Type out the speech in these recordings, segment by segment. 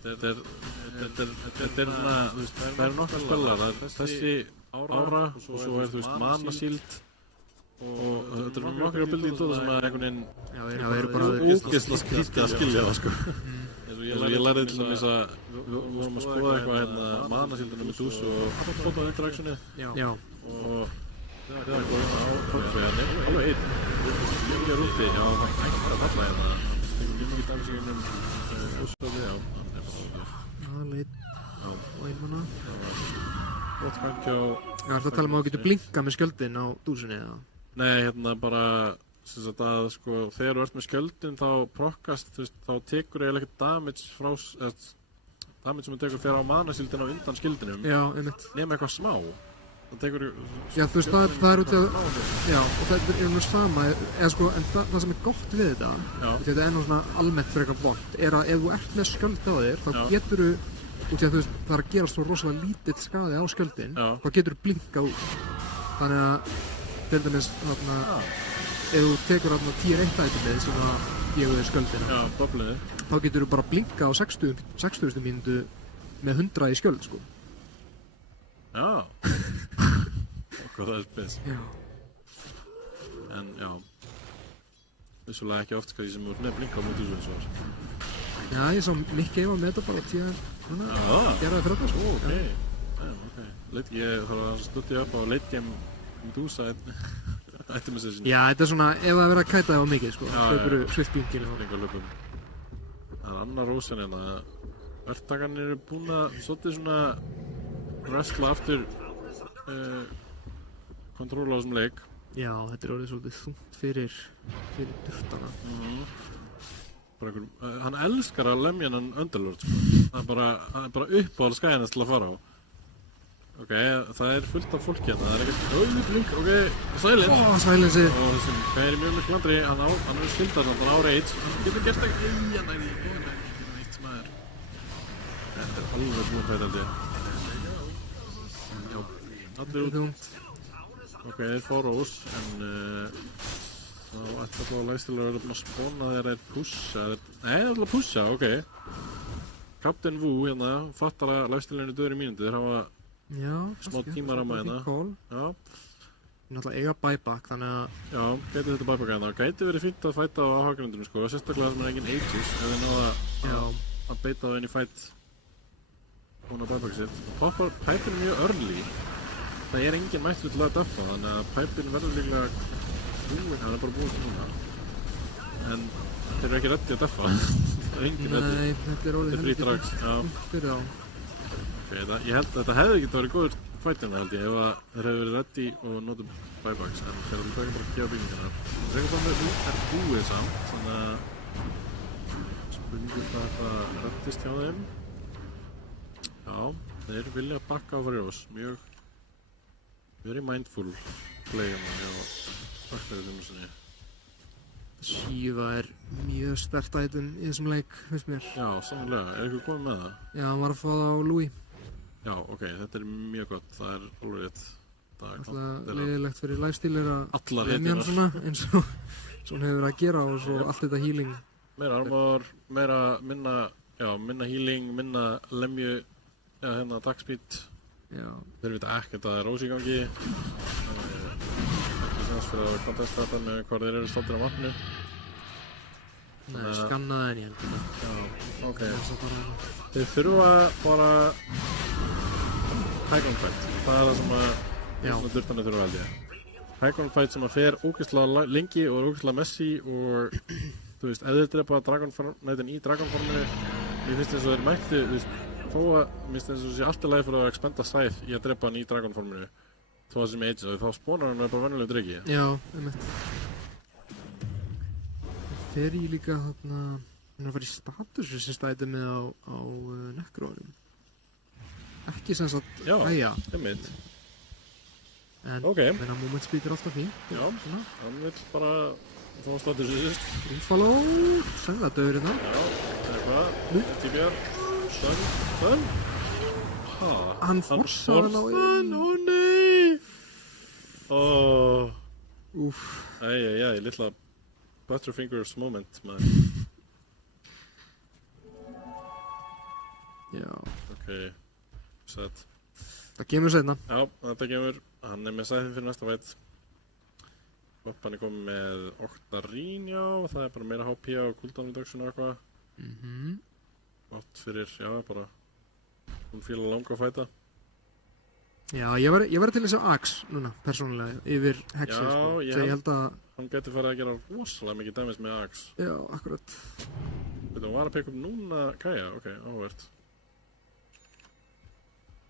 Þetta er svona, þú veist, það eru nokkrar spellar, þessi ára og svo þú veist, manasíld og þetta eru nokkrar ability tóta sem að einhvern veginn eru bara ógeðslega skrítið að skilja það, sko. Ég lærði til dæmis að við vorum að skoða eitthvað hérna manasíldinu með Medusa og photo interactionu og það er góð á fólkvegarni, alveg einn, mjög rúti, já, það hægt að falla hérna, það er mjög mikið dæmisíðunum óstöði, já, hann er bara það leit á einmanna. Það var gott gangi á... Já, það tala um að þú getur blinkað með skjöldin á dúsunni, eða? Nei, hérna bara, sem sagt að, sko, þegar þú ert með skjöldin þá prokkast, þú veist, þá tekur eiginlega ekkert damage frá, damage sem þú tekur þegar á manasíldina á undan skjöldinum. Já, einmitt. Nema eitthvað smá. Það tekur... Já, þú veist, það er út í að... Já, og það er nú sama, eða sko, en það sem er gott við þetta, þetta er nú svona almennt frekar vont, er að ef þú ert með skjöld á þér, þá getur þú, út í að þú veist, það er að gerast svo rosalega lítill skaði á skjöldin, þá getur þú blinkað út. Þannig að, til dæmis, þarna, ef þú tekur þarna tier 1 itemið sem að gefa þér skjöldina, þá getur þú bara blinkað á 60 mínútu með 100 í skjöld, sko. Já. Okkur það er spes. Já. En já. Vissulega ekki oft skæði sem þú ert með blinka á Medusa eins og þess. Já, ég sá Mikki að meta bara tíðan gera það fyrir þetta, sko. Ok. Ég þarf að studja upp á late game Medusa itemization. Já, þetta er svona, ef það verður að kæta það á mikið, sko. Hlaupur svift blinkinu. Það er annar rósin en að verktakarnir eru búin að svolítið svona wrestla aftur kontról á þessum leik. Já, þetta er orðið svolítið þungt fyrir durtana. Bara einhver, hann elskar að lemja hann Underlord, sko. Það er bara uppáhald skæðinast til að fara á. Ok, það er fullt af fólki hérna, það er ekkert blink, ok, Silence. Silenceið. Og þessum gæri mjög miklu landri, hann er skildar, hann á rage, hann getur gert ekki, neitt maður. Þetta er alveg búin þetta held ég. Allir út. Ok, þeir fá rós, en þá ætti alltaf að lægstilega að vera búin að spóna þegar þeir pussa. Nei, þeir ætla að pussa, ok. Captain Wu hérna, fattar að lægstileginu döður í mínúti, þeir hafa smá tímaramma hérna. Já. Náttúrulega eiga buyback, þannig að... Já, gæti þetta buyback hérna. Gæti verið fínt að fæta á áhugagrindunum, sko. Sérstaklega að það er engin Aegis, ef þeir náða að beita það inn í fætt hún á buyback sitt. Pæpin er mjög early. Það er engin mættur til að duffa, þannig að pæpin verður líklega búinn, hann er bara búinn núna. En þeir eru ekki reddi að duffa. Það er engin reddi. Nei, þetta er orðið heldur fyrir þá. Ok, ég held að þetta hefði ekki verið góður fætina held ég, ef þeir hefði verið reddi og notum buybacks, en þeir eru bara að gefa byggingina. Reyngarbannu er búið samt, þannig að spurningur hvað það reddist hjá þeim. Já, þeir vilja bakka á Fariós, mjög very mindful playum hjá bakkaðuðumunsinni. Shiva er mjög sterkt item í þessum leik, finnst mér. Já, sannlega. Er ykkur komið með það? Já, hann var að fá það á Louis. Já, ok, þetta er mjög gott. Það er alveg rétt. Alltaf leiðilegt fyrir lifestyle er að lemja hann svona, eins og hún hefur verið að gera og svo allt þetta healing. Meira armor, minna healing, minna lemju, hérna attack speed. Já. Þeir vita ekkert að það er rós í gangi. Það er ekki sens fyrir að kontesta þetta með hvað þeir eru stoltir á mapnu. Nei, skannaði en ég held. Já, ok. Þeir þurfa bara high ground fight. Það er það sem að durtarnir þurfa held ég. High ground fight sem að fer ógeðslega lengi og er ógeðslega messy og þú veist, ef þeir drepa Dragonforminu í Dragonforminu, ég finnst eins og þeir mættu, þú veist, þó að, minnst eins og sé allt í lagi fyrir að expenda Scythe í að drepa hann í Dragonforminu þó að það sem Aegis og þá spónar hann bara venjulega dregi. Já, einmitt. Fer ég líka þarna, hann er að fara í status sem stæti með á Necrorum. Ekki sem sagt hæja. Já, einmitt. En meina moment speed er alltaf fín. Já, hann vill bara fá status í þvist. Infaló, sennilega döður hérna. Já, eitthvað, TBR. Stun. Hann forsaði hann á einn. Ó nei. Úff. Æjæjæj, litla Butterfingers moment, maður. Þetta er alveg rétt. Það er alveg rétt. Þeir þurfa bara, þeir þurfa bara high ground fight. Það er það sem að, já, minnst eins og sé allt í lagi fyrir að expenda Scythe í að drepa hann í Dragonforminu þó að það sem Aegis og þá spónar hann bara venjulega dregi. Já, einmitt. Úff. Já. Ok, set. Það kemur seinna. Já, þetta kemur. Hann með sæðið fyrir næsta fight. Hann komið með Octarine, já, það bara meira HP og cooldown reduction og eitthvað. Gott fyrir, já, bara hún fíla langa að fæta. Já, ég var til þess að Axe núna, persónulega, yfir Hexi, já, sko. Já, ég held að hann geti farið að gera rosalega mikið damage með Axe. Já, akkurat. Veitum, hann var að peka upp núna Kaja, ok, áhvert.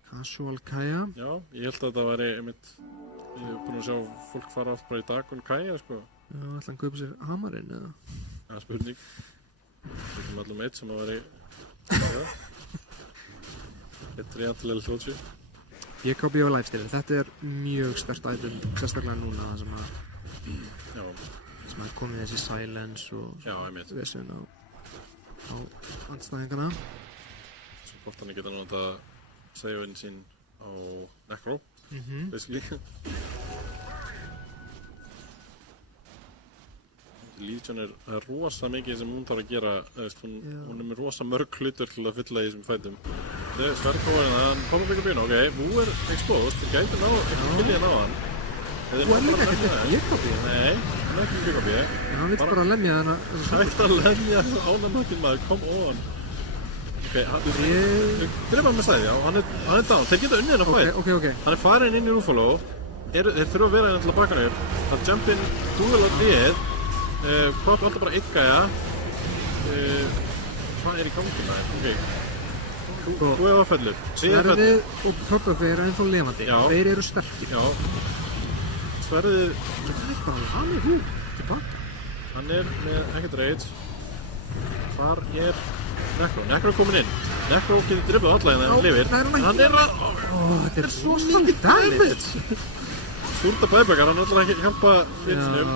Casual Kaja. Já, ég held að þetta væri einmitt, ég hef búin að sjá fólk fara oft bara í Dagon Kaja, sko. Já, ætla hann kaupa sér hamarinn, eða? Það er spurning. Við erum allum eitt sem að væri, já. Eitt reantilega hljótsju. Ég kaupi á lifesteal. Þetta er mjög sterkt item, sérstaklega núna það sem að komið þessi silence og vesen á andstæðingana. Svo hvort hann geta notað save-in sín á Necro, basically. Legion er rosa mikið sem hún þarf að gera, hún er með rosa mörg hlutur til að fylla í þessum fætum. Þetta er sverðkóðurinn, hann kom að byggja bínu, ok, Wu er exposed, þeir gæti kilja ná hann. Þú er líka ekkert BKB? Nei, hann er ekki BKB. Hann vill bara lemja þarna. Hann vill bara lemja þessu ánamakkinn maður, come on. Ok, við drifum hann með stæði, já, hann er down, þeir geta unnið hann á fætt. Ok. Hann er farin inn í Ruffalo, þeir þurfa að vera hérna til að baka hann upp. Það jump in, duel á liðið. Prop alltaf bara ykka, já. Hvað er í gangi maður? Ok. Þú hefur fellur. Sverðið og Purple eru ennþá lifandi. Þeir eru sterkir. Já. Sverðið... Hann er hún tilbaka. Hann er með ekkert rage. Hvar er Necro? Necro er komin inn. Necro getur dribbað alla en hann lifir. Hann er að... Þetta er svo mikið damage. Stúrta bæbakar, hann er alltaf ekki að hjálpa fyrstnum.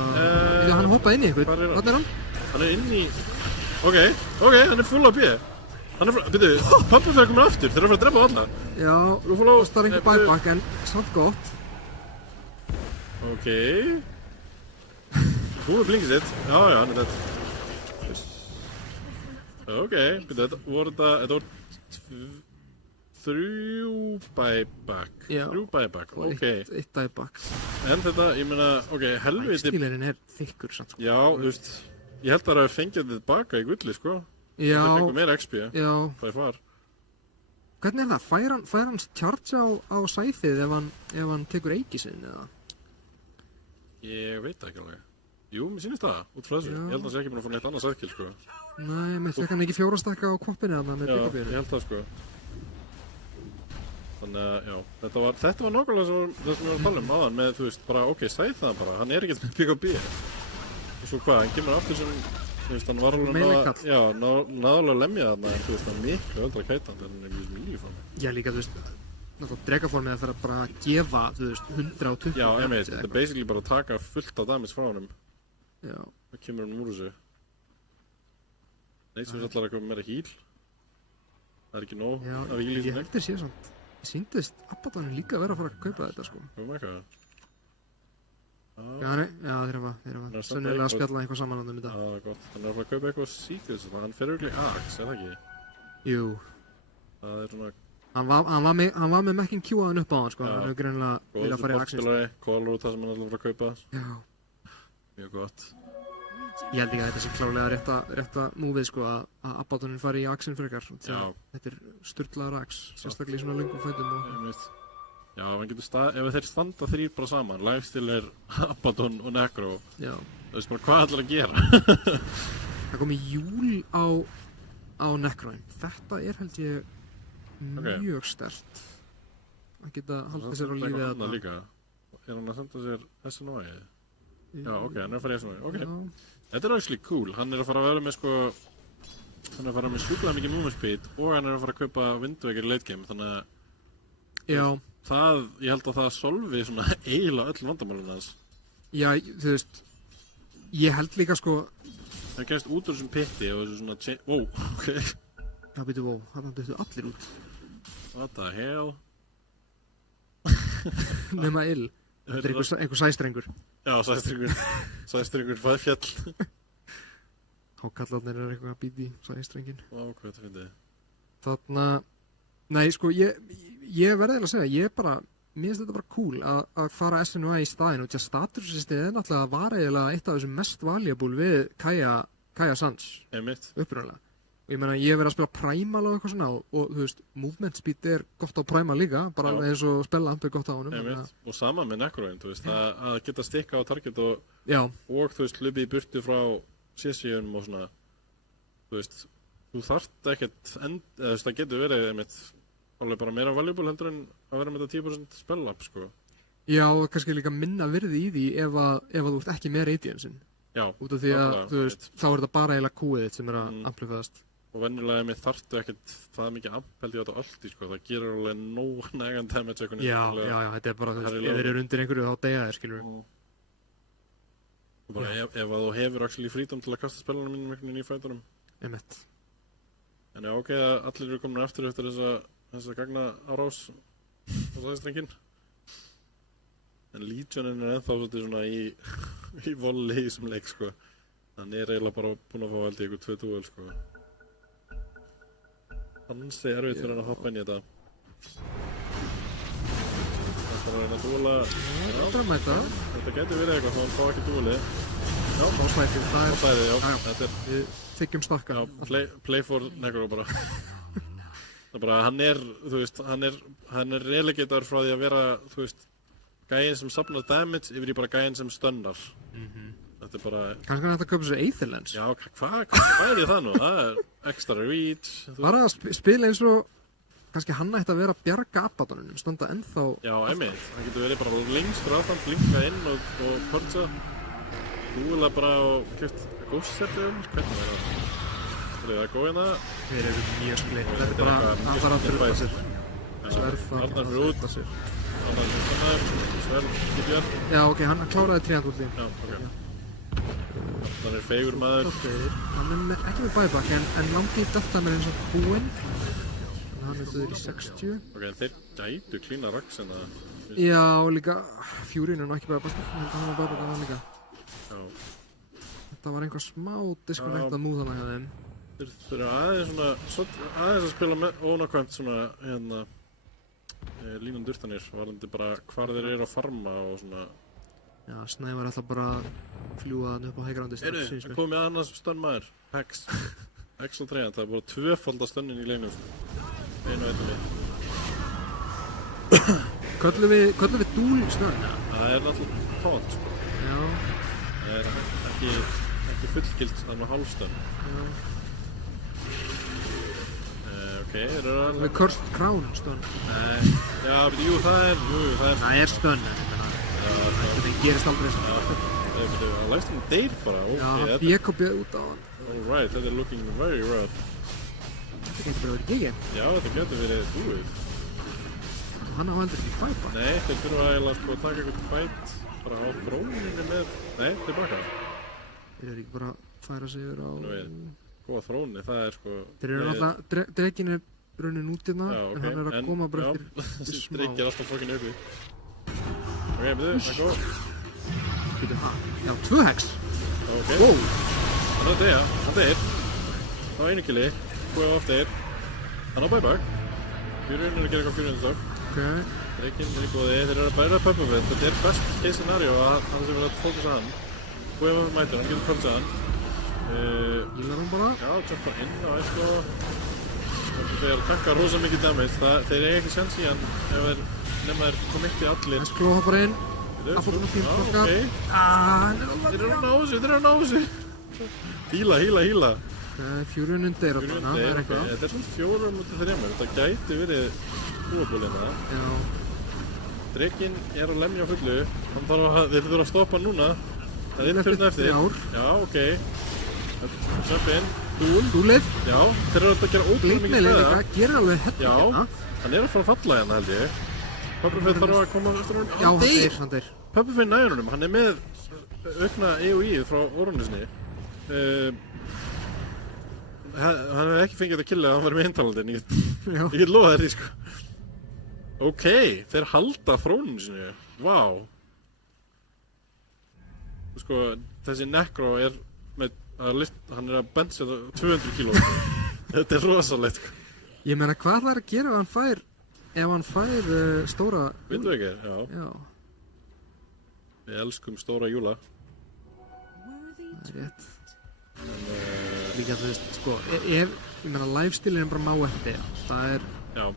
Hann hoppaði inn í ykkur. Hvað er hann? Hann er inn í... Ok, hann er full á B. Hann er byrju, Purple fyrir að koma aftur, þeir eru að fara að drepa alla. Já, kostar einhver bæbak en samt gott. Ok. Hún er blinkið sitt. Já, hann er þetta. Ok, byrju, þetta voru 3 buyback. Já. 3 buyback, ok. Eitt buyback. En þetta, ég meina, ok, helviti... Skilirinn er þykkur samt, sko. Já, þú veist, ég held að það er að fengja þetta baka í gulli, sko. Já. Það fengur meira XP. Já. Það er far. Hvernig er það? Fær hann charge á sæfið ef hann tekur Aegisinn, eða? Ég veit það ekki alveg. Jú, mér sýnist það, út frá þessu. Já. Ég held að það sé ekki búin að fá neitt annað sæðkill, sko. Nei, mér fekk hann ekki 4 stakka á koppinu þarna með BKB. Já, ég held það, sko. Þannig að, já, þetta var nákvæmlega það sem við varum að tala um áðan með, þú veist, bara, ok, sæð það bara, hann er ekkert með BKB. Og svo hvað, hann kemur aftur sem, þú veist, hann var alveg náðulega lemjað þarna, en þú veist, hann miklu öldra kætandi en hann er mjög líf frá mig. Já, líka, þú veist, dregaformið að bara að gefa, þú veist, 120. Já, þetta er basically bara að taka fullt af damage frá honum. Já. Það kemur hann úr þessu. Neitt sem allar að koma meira heal. Það er ekki nóg af heal í þessu. Ég held þér sé samt. Ég sýndist Abaddon líka að vera að fara að kaupa þetta, sko. Hvað með eitthvað? Já, þeir hafa sennilega að spjalla eitthvað saman um þetta. Já, gott. Hann er að fara að kaupa eitthvað secrets. Hann fer örugglega Axe, er það ekki? Jú. Það er svona... Hann var með Mekkin Q-aðan upp á hann, sko. Hann hefur greinilega viljað fara í Axe. Góð Color út það sem hann alltaf var að kaupa. Já. Mjög gott. Ég held ekki að þetta sé klálega rétta múfið, sko, að Abaddonin fari í Axin frekar. Þetta er sturlaður Axe, sérstaklega í svona löngum fætum. Já, hann getur ef þeir standa 3 bara saman, lifesteal er Abaddon og Necro. Já. Þú veist bara hvað ætlar að gera. Það kom í júl á Necroin. Þetta er held ég mjög sterkt. Að geta haldið sér á lífið þarna. Líka. Er hann að senda sér SNY? Já, ok, hann er að fara í SNY. Ok. Þetta er actually cool. Hann er að fara að vera með sko... Hann er að fara með sjúklega mikið movement speed og hann er að fara að kaupa Windwaker late game, þannig að... Já. Ég held að það solvi svona eiginlega öll vandamálinn hans. Já, þú veist... Ég held líka sko... Það kemst út úr þessum pitti og þessu svona... Wow, ok. Já, býtu, wow. Þarna duttu allir út. What the hell? Nema ill. Þetta er einhver sæstrengur. Já, sæstrengur fjall. Hákallarnir er eitthvað að býta í sæstrengin. Vá, hvað þetta finnir þið? Þarna, Nei, sko, ég verði að segja, mér finnst þetta bara cool að fara SNY í staðinn og statussystið náttúrulega var eiginlega eitt af þessum mest valuable við Kaja Sans upprunalega. Og ég meina, ég hef verið að spila Primal og eitthvað svona og þú veist, movement speed gott á Primal líka, bara eins og Spellamp gott á honum. Og sama með Necroin, þú veist, að geta stikka á target og þú veist, hlupið í burtu frá CC-um og svona, þú veist, þú þarft ekkert, eða það getur verið einmitt alveg bara meira valuable heldur en að vera með þetta 10% Spellamp, sko. Já, og kannski líka minna virði í því ef þú ert ekki með radiansinn. Já, út af því að, þú veist, þá þetta bara eiginlega kúið þitt sem að amplifæðast. Og venjulega með þarftu ekkert það mikið amp held ég á þetta öldi, sko. Það gerur alveg nóg nægan damage eitthvað. Já, þetta bara, þú veist, ef þeir eru undir einhverju þá deyja þeir, skilur við. Og bara ef að þú hefur actually freedom til að kasta spelunum mínum einhvern veginn í fætunum. Einmitt. En já, ok, allir eru komin eftir þessa gagna árás á sæðstrenginn. En Legionin ennþá svolítið svona í volley í þessum leik, sko. Hann eiginlega bara búinn að fá held í ykkur 2 duel, sko. Hansi erfitt fyrir hann að hoppa inn í þetta. Það er að reyna að dúla. Þetta getur verið eitthvað, þá hann fá ekki dúli. Já, á svæðið. Á svæðið, já. Við þykjum stakka. Já, play for Necro bara. Það er bara, þú veist, hann er relegator frá því að vera, þú veist, gæinn sem safnar damage yfir í bara gæinn sem stunnar. Þetta er bara... Kannski hann hægt að köpa sér Aether Lens. Já, hvað er það nú? Það er extra reach. Bara að spila eins og... Kannski hann ætti að vera að bjarga Abaddonunum, standa ennþá... Já, einmitt. Það getur verið bara lengst ráðan, blinka inn og pörsa. Dúla bara og kjöpt góðsettum. Hvernig er það? Það er góð hérna. Þeir eru mjög splitt. Þetta er bara... Það þarf að druppa sér. Sverð þarf að druppa sér. Arnar fyrir stannar. Sverð, Gibjörn. Já, ok, hann kláraði triandúlli. Já, ok. Það er fegur maður. Hann er ekki með buyback en langi döftamir eins og búinn. Þannig að hann er þauður í 60. Ok, þeir gætu klína Raxina. Já, líka Fjúrin er nú ekki buyback. Ég held að hann var buyback að hann líka. Já. Þetta var einhver smá disconnect að mú þannig að þeim. Þeir eru aðeins að spila með ónákvæmt svona hérna línan durtanir varandi bara hvar þeir eru að farma og svona. Já, Snævar ætla bara að fljúa hann upp á hægrandi strax. Það komið annars stönn maður, Hex og Treyant, það er bara tvöfalda stönnin í leiknum. Einu og einu við. Köllum við dúl stönn? Það er náttúrulega tónt, sko. Já. Það er ekki fullgilt þannig hálfstönn. Já. Ok, þeir eru að... Við Cursed Crown stönn. Já, jú, það er... Það er stönn, það gerist aldrei Það læst hann deyr bara. Já, BKB út á hann. Alright, þetta er looking very rough. Þetta getur bara verið gegn. Já, þetta getur verið búið. Hann á endur ekki fæt bara. Nei, þeir þurfa eiginlega sko að taka eitthvað fæt bara á þróninni með... Nei, tilbaka. Þeir eru ekki bara að færa sig yfir á... Góða þróni, það er sko... Þeir eru alltaf... Dregin er raunin út hérna, en hann er að koma bara eftir smá. Dregin er alltaf fokkinn uppi. Ok, byrju, það er góð. Býtu það? Já, 2 hex. Ok. Wow. Hann er að deyja, hann deyr. Það var einu killi, hvað oft deyr. Hann á buyback. Fjúrin er að gera eitthvað fjúrin Ok. Dregin er í góði, þeir eru að bæra Pöppufinn. Þetta er best case scenario að hann sem er að fókusa hann. Hvað er mætur, hann getur pölsa hann. Gílar hann bara? Já, jumpa inn á eitthvað. Þeir taka rosa mikið damage. Þeir eiga ekki sjans í hann ef nema þeir committi allir. Hann sklóða bara inn. Abaddon fín blokkar. Þeir eru að ná þessu. Híla. Fjúrin undir þarna, það er eitthvað. Þetta er svona 4 mútið 3. Þetta gæti verið búabúlina. Já. Drekinn er að lemja á fullu. Þeir þurfa að stoppa núna. Það er turn eftir. Já, ok. Söpp inn. Dúlið. Já, þeir eru að gera ótrúlega mikið stæða. Líka, gerir alveg hérna. Já, hann er að fara að falla hérna held ég. Pöppufinn þarf að koma eftir hún. Já, hann deyr. Pöppufinn næður honum, hann er með aukna EOI frá Orunisni. Hann hefði ekki fengið að killa að hann var með hintalandinn. Ég get lofa þér því sko. Ok, þeir halda þrónum sinni. Vá. Sko, þessi Necro er með hann er að bencha 200 kíló. Þetta er rosalegt. Ég meina, hvað það að gera ef hann fær stóra... Vindveikir, já. Já. Við elskum stóra júla. Það er rétt. Líka þú veist, sko, ég meina, lifestyle bara má eftir. Það er... Já.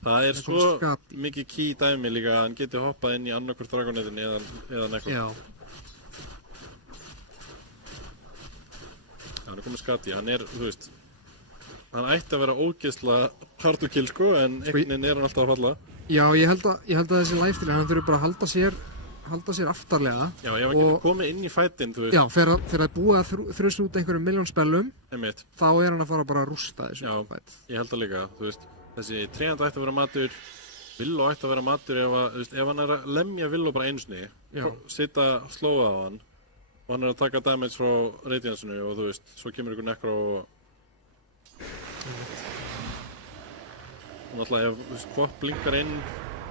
Það er svo mikið key dæmi líka að hann geti hoppað inn í annarkvort Dragonetin eða nekkur. Já. Hann er komið skati, hann er, þú veist, hann ætti að vera ógeðslega hard to kill, sko, en einhvern veginn er hann alltaf að falla. Já, ég held að þessi lifestyle, hann þurfi bara að halda sér aftarlega. Já, ef hann getur komið inn í fætinn, þú veist. Já, þegar að búa að þrjusa út einhverjum milljón spellum, þá er hann að fara bara að rústa þessu fætt. Já, ég held það líka, þú veist. Þessi tríand ætti að vera matur, Villó ætti að vera matur ef hann er að lemja Villó bara einu sinni, sita slóða á hann og hann er að taka damage frá radiansinu og þú veist, svo kemur ykkur nekra og náttúrulega ef Kvop blinkar inn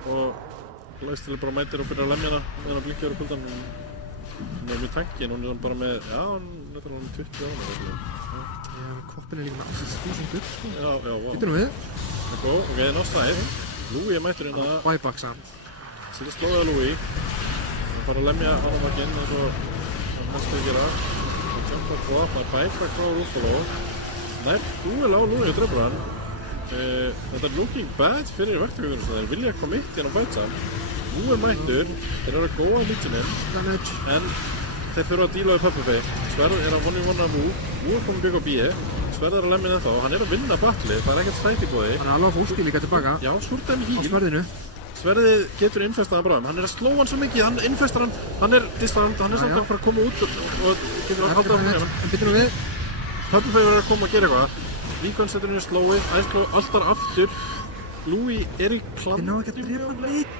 og Lifestyle bara mætir og byrjar að lemja hana meðan hann blinkar á kuldan. Hún er mjög tankin, hún er bara með, já, hann er 20 ára. Já, Kvoppin er líka með 1000 upp, sko. Já, vá. Býtum við. Ok, ná slæð. Louis er mættur inn að... Buyback samt. Sýtti slóðið að Louis. Hann fara að lemja Ánavakkinn eins og hann skal gera. Hann jumpar Kvop, hann er buyback frá Ruffalo. Nær, Louis á Louis og drefur hann. Þetta er looking bad fyrir vaktakökunum sem þeir vilja koma mitt hérna á bætsam. Louis er mættur, þeir eru að góða mítsuninn. En þeir þurfa að díla við Puppy. Sverð er að vonni af Wu er komið bygg á B. Sverð er að lemja ennþá, hann er að vinna batlið, það er ekkert stætt í góði. Hann er alveg að fá útskil líka tilbaka. Já, Súrdæmi híl. Á sverðinu. Sverðið getur innfestaðan bráðum, hann er að slóa hann svo mikið, hann innfestar hann er disarmed, hann er samt að fara að koma út og getur að halda hann. En byrjum við. Puppy er að koma að gera eitthvað. Líkan setur henni slóið, æskló alltaf aftur. Louis er í klant. Þeir ná ekki að drepa hann leit.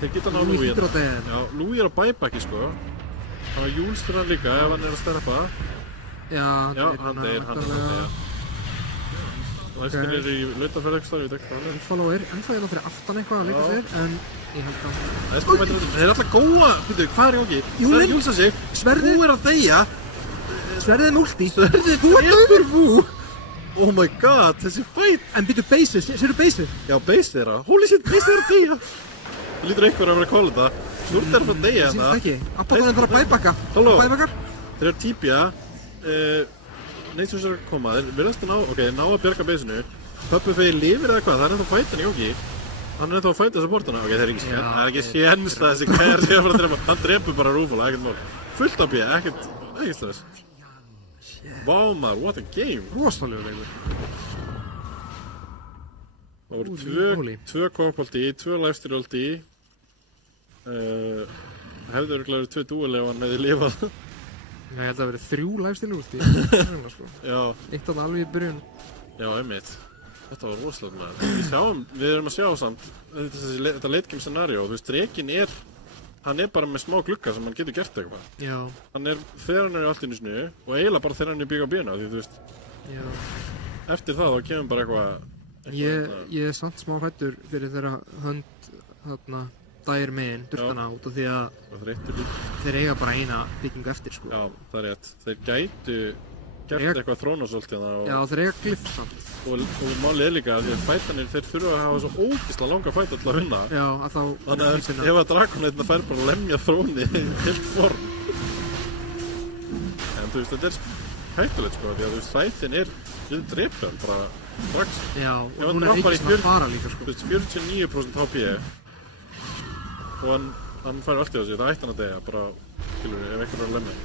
Þeir geta ná Louis hérna. Já, Louis er á buybacki, sko. Það var Júls fyrir hann líka ef hann er að steppa. Já, hann deyr. Lifestyle er í lautaferð ekki starf, ég veit ekki hvað hann er. Follow er ennþá hérna fyrir aftan eitthvað að leika sér, en ég held að... Þeir er alltaf góða, býtu, hvað er í gangi? Það er Júls að sig, Sverðið Vú er að deyja. Sverðið er multi. Sverðið drefur Vú. Oh my god, þessi fight. En býtu baseið, sérðu baseið? Já, baseið þeirra. Holy shit, baseið er að deyja. Það lítur einhver að vera að kóla þetta. Snúrt er að fara að deyja þetta. Sýnst ekki. Appaðan þarf að buybacka. Halló. Buybackar. Þeir eru að típja. Neinsons er að koma. Þeir virðast að ná, ok, ná að bjarga baseinu. Puppy lifir eða hvað? Það er ennþá fætan í gangi. Hann er ennþá að fæta supportana. Ok, það er ekki séns að þessi kæri sé að fara að drepa. Hann drepur bara Rúfala, ekkert mál. Fullt af B, ekkert sless. Vá maður, what a game. Rosalega leikur. Það voru tvö Kvop-ulti, 2 Lifestyle-ulti. Hefði örugglega verið 2 duel ef hann hefði lifað. Já, ég held að það verið 3 Lifestyle-ulti. Já. Eitt af það alveg í byrjun. Já, einmitt. Þetta var rosalega maður. Við erum að sjá samt þetta late game scenario. Þú veist, Rekin hann er bara með smá glugga sem hann getur gert eitthvað. Já. Þegar hann er í allt inn í snu og eiginlega bara þegar hann er bygg á bína, því þú veist. Já. Eftir það þá kemur bara eitthvað. Ég er samt smá hrættur fyrir þeirra hönd þarna dægir megin, durtana út af því að þeir eiga bara eina byggingu eftir, sko. Já, það er rétt. Þeir gætu gert eitthvað þrónasölt hérna. Já, þeir eiga glyph samt. Og málið er líka að því að fætanir, þeir þurfa að hafa svo ógeðslega langa fæta til að vinna. Já, að þá... Þannig að ef að Dragonheitna fær bara að lemja þróni heilt form. En þú veist, þetta er hættulegt, sko, því að þú veist, fætin er við drepjan bara strax. Já, og hún er ekki svona að fara líka, sko. Þú veist, 49% HP og hann fær allt í þessu, það ætti hann að deyja, bara, skilur við, ef eitthvað er að lemja.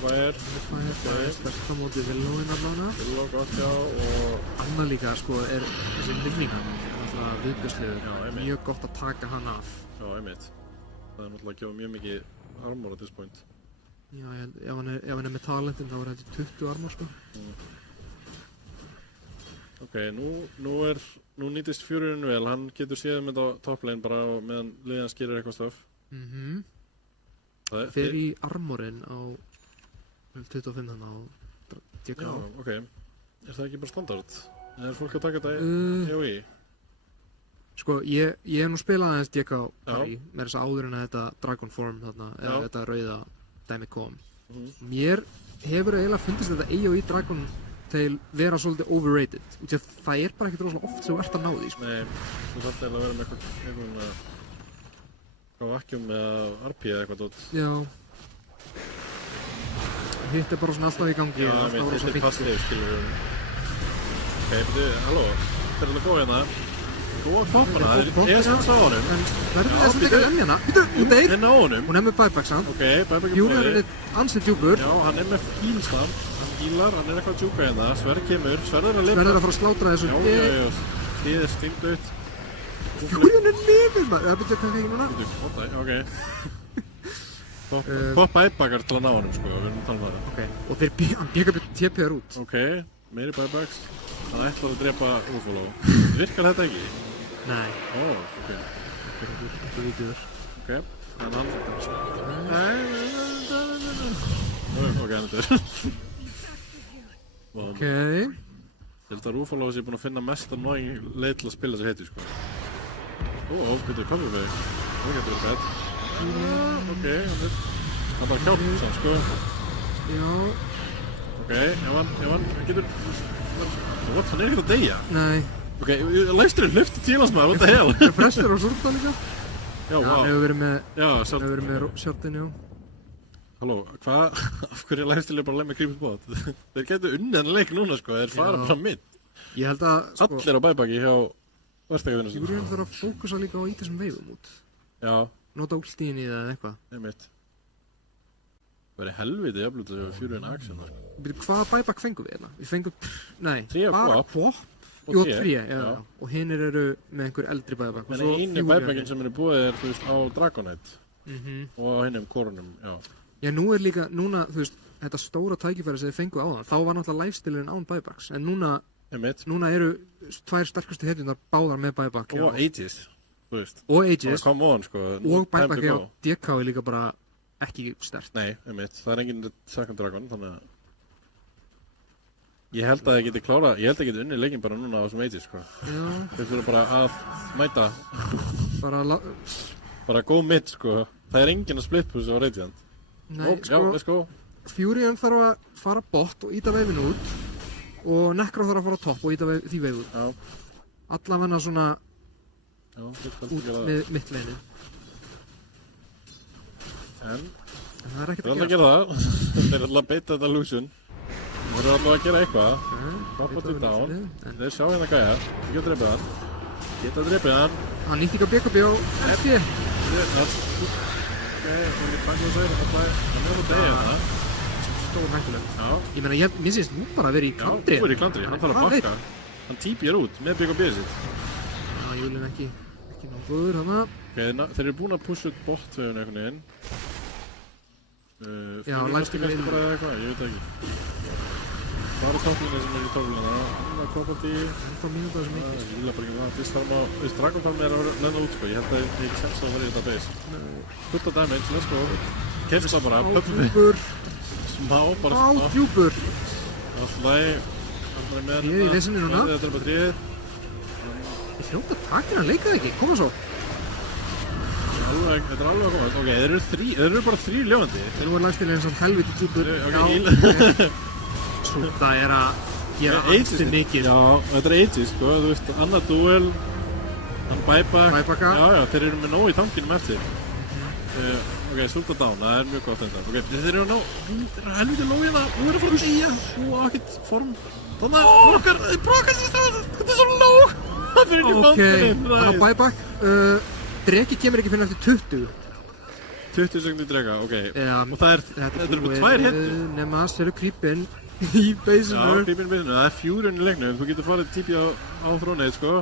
Sterkt á móti Villóin allavega. Villó gott, já, og... Annað líka, sko, er þessi lifninga. Það er viðbjörslegur, mjög gott að taka hann af. Já, einmitt. Það er náttúrulega að gefa mjög mikið armor at this point. Já, ef hann er með talentin þá er þetta 20 armor, sko. Ok, nú nýtist Fjörurinn vel, hann getur séð með þetta á toplane bara meðan liðan skýrir eitthvað stöf. Fer í armorinn á 25 þannig á DK. Já, ok. Er það ekki bara standard? Er fólk að taka þetta í? Sko, ég hef nú spilað aðeins DK með þess að áður en að þetta Dragon Form þarna, eða þetta rauða dæmi kom. Mér hefur eiginlega fundist þetta AOE Dragon Tail vera svolítið overrated. Út af það bara ekkert rosalega oft sem þú ert að ná því, sko. Nei, þú þarft eiginlega að vera með eitthvað vakkjum eða RP eða eitthvað dót. Já. Hitt bara svona alltaf í gangi. Já, mitt er passið, skilur við. Ok, halló, þeir eru að góða hérna. Góða kloppana, það er sens á honum. En verður þess að taka lemjana. Býtu, hún deyr. Hérna á honum. Hún með buybacksan. Ok, buyback Júriður er ansið djúpur. Já, hann með healstand. Hann healar, hann eitthvað að djúka hérna. Sverð kemur, Sverð að lifa. Sverð að fara að slátra þessu. Já. Þið stingt ut. Júriður lifir maður. Það byrja að taka í núna. Ok. Hvað buybackar til að ná honum, sko. Við erum að tala um það. Ok, og hann byggar TP-ar út. Ok, meiri buybacks. Hann ætlar að drepa Ufolo. Virkar þetta ekki? Nei. Ok. Þetta vítur. Ok, en hann... Ok, hann er dörr. Ok. Ég held að Ufolo sé búinn að finna mest að náðing leið til að spila þessi heiti, sko. Getur komið við. Það getur verið fett. Ok, hann bara hjálp samt, sko. Já. Ok, ef hann getur... What, hann ekkert að deyja? Nei. Ok, læsturinn hlifti til hans maður, what the hell? Það frestur á surta líka. Já, wow. Hann hefur verið með... Já, hann hefur verið með shottin, já. Halló, hvað? Af hverju læsturinn bara leið með creepy bot? Þeir getur unnið hann leik núna, sko, þeir fara bara mitt. Ég held að, sko... Allir á bæbaki hjá verðstegðinu. Júriður þarf að fókusa líka á í þessum veifum út. Já. Nota úlstíðin í það eða eitthvað. Einmitt. Það væri helviti jafnlut að það fjúru en action, sko. Hvaða buyback fengum við hérna? Við fengum... Nei. 3 pop. Jú, 3, já. Og hinnir eru með einhver eldri buyback. En einu buybackin sem eru búið þú veist, á Dragonite. Og á hinnum korunum, já. Já, nú er líka, núna, þú veist, þetta stóra tækifæri sem þið fengu á það. Þá var náttúrulega lifestylinn án buybacks. En núna eru 2 sterkustu hetjunar báðar með buyback. Og Aegis, þú veist. Og Aegis. Come on, sko. Og buyback á DK er líka bara ekki sterkt. Nei, það er engin second dragon, þannig að ég held að ég geti klárað, ég held að ég geti unnið leikinn bara núna á þessum Aegis, sko. Já. Þeir þurfa bara að mæta. Bara go mid, sko. Það er engin að splitpussa á Radiant. Nei, sko, Furion þarf að fara bort og íta veifin út og Necro þarf að fara á topp og íta því veif út. Já. Allavegna svona út með mittleinu. En það er ekkert að gera það. Þeir er alltaf að beita þetta illusion. Þeir eru alltaf að gera eitthvað. Hoppa til down. Þeir sjá hérna gæja. Geta drepið hann. Hann nýtti ekki að BKB á FG. Ok, og ég bæði að segja hann er á degja það. Stór hættuleg. Já. Ég meina, mér syns nú bara að vera í klandri. Já, þú verður í klandri. Hann þarf að bakka. Hann típjar út með BKB-ið sitt. Já, Júlin ekki nóguður hana. Ok, þeir eru búin að pusha út bottveginn einhvern veginn. Já, lifestyle inn. Bara eða eitthvað, ég veit ekki. Það eru topplinni sem er í topplinna. Það er Krokodí. Það er mínútað sem ekki. Ég vil bara ekki það. Fyrst þarf maður, Dragon Farm er að lenda út, sko. Ég held að það er ekki sens að vera í þetta base. Putta damage, let's go. Kemst það bara, djúpur. Smá, bara smá. Djúpur. Alltaf, hann er með hann. Ég er í leysinu núna. Þetta er bara tríð. Ég hljóta takkir hann, leikaði ekki. Koma svo. Þetta er alveg að koma. Ok, þeir eru bara 3 ljóðandi. Þeir eru lifestyle eins og helviti djúpur. Svo það er að gera allt mikið. Já, þetta er Aegis, sko. Þú veist, annað duel. Hann buybacka. Já, þeir eru með nóg í tankinum eftir. Ok, Sulta down, það er mjög gott enda. Ok, þeir eru að ná, þeir eru helviti nóg hérna. Þú verður að fara að segja. Svo ekkert form. Þannig að brokkar sér það. Þetta er svo nóg. Það fyrir ekki fannstinn. Ok, hann á buyback. Dreki kemur ekki fyrir eftir 20 sekundir drega, ok. Og þetta eru með 2 hittur. Nefna, það eru creepin í beysinu. Já, creepin í beysinu. Það er Furion í leiknum. Þú getur farið TP á þrónið, sko.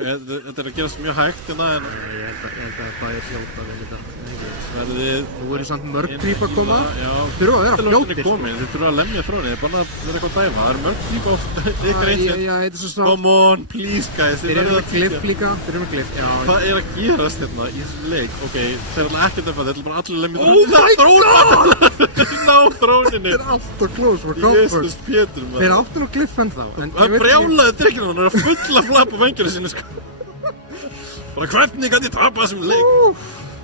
Þetta er að gerast mjög hægt en það ég held að það er fljóta við þetta. Sverðið... Nú eru samt mörg creep að koma. Já. Þurfa að vera fljótir. Þeir þurfa að lemja þrónið. Það er bara að vera eitthvað dæma. Það eru mörg creep á ykkar einsinn. Já, þetta er svo snátt. Come on, please guys. Þeir eru með glyph líka. Þeir eru með glyph, já. Hvað er að gerast hérna í þessum leik? Ok, þeir eru ekkert að þetta er bara allir lemja þrónið. Oh my god! Ná þróninni. Þetta er alltaf close for comfort. Jesus Pétur, maður. Þeir áttu nú glyph ennþá. Það brjálaði drikkinu, hann er að fulla flap á venginu sinni, sko. Bara hvernig gæti ég tapa þessum leik?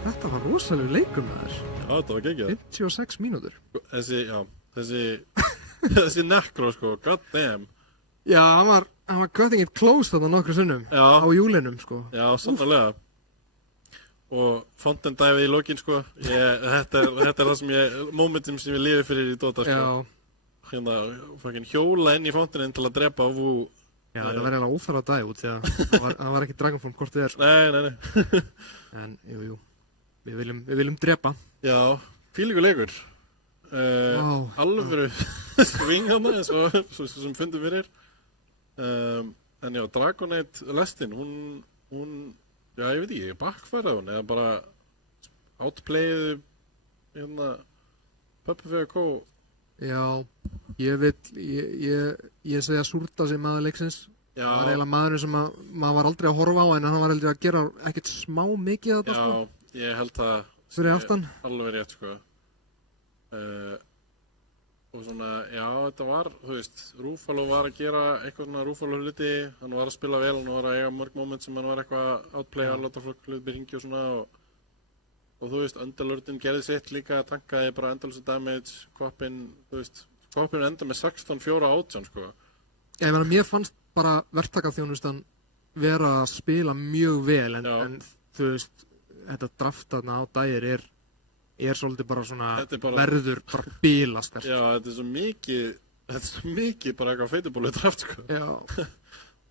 Þetta var rosalega leikum með þér. Já, þetta var geggjað. 56 mínútur. Þessi Necro, sko, god damn. Já, hann var cutting it close þarna nokkru sinnum. Já. Á júlinum, sko. Já, sannarlega. Og Fountain Dive í lokin, sko. Þetta er það sem momentum sem ég lifi fyrir í Dota, sko. Já. Hérna, fucking hjóla inn í Fountainin til að drepa Vú. Já, það var eiginlega óþarfa að dæja út því að það var ekki Dragonform hvort þið er, sko. Nei. En, jú. Við viljum drepa. Já, fílíkur leikur. Alvöru swing hana eins og sem fundum fyrir. En já, Dragonite lestin, hún, já, ég veit ekki, backfæraði hún eða bara outplayiði hérna PUBG. Já, ég segja Surta sem maður leiksins. Já. Það var eiginlega maðurinn sem maður var aldrei að horfa á en hann var aldrei að gera ekkert smá mikið af þetta, sko. Já, ég held það Fyrir aftan. Alveg rétt, sko. Og svona, já, þetta var, þú veist, Rúfalo var að gera eitthvað svona Rúfalo hluti, hann var að spila vel, hann var að eiga mörg moment sem hann var eitthvað að outplaya, að láta fólk hluti hringi og svona og þú veist, Underlordin gerði sitt líka, tankaði bara endalösa damage, Koppin, þú veist, Koppin enda með 16-4-18, sko. Já, ég meina, mér fannst bara verktakaþjónustan vera að spila mjög vel en þú veist, þetta draft þarna á dagir er svolítið bara svona verður bara bílast. Já, þetta er svo mikið bara eitthvað feitubólu draft, sko. Já.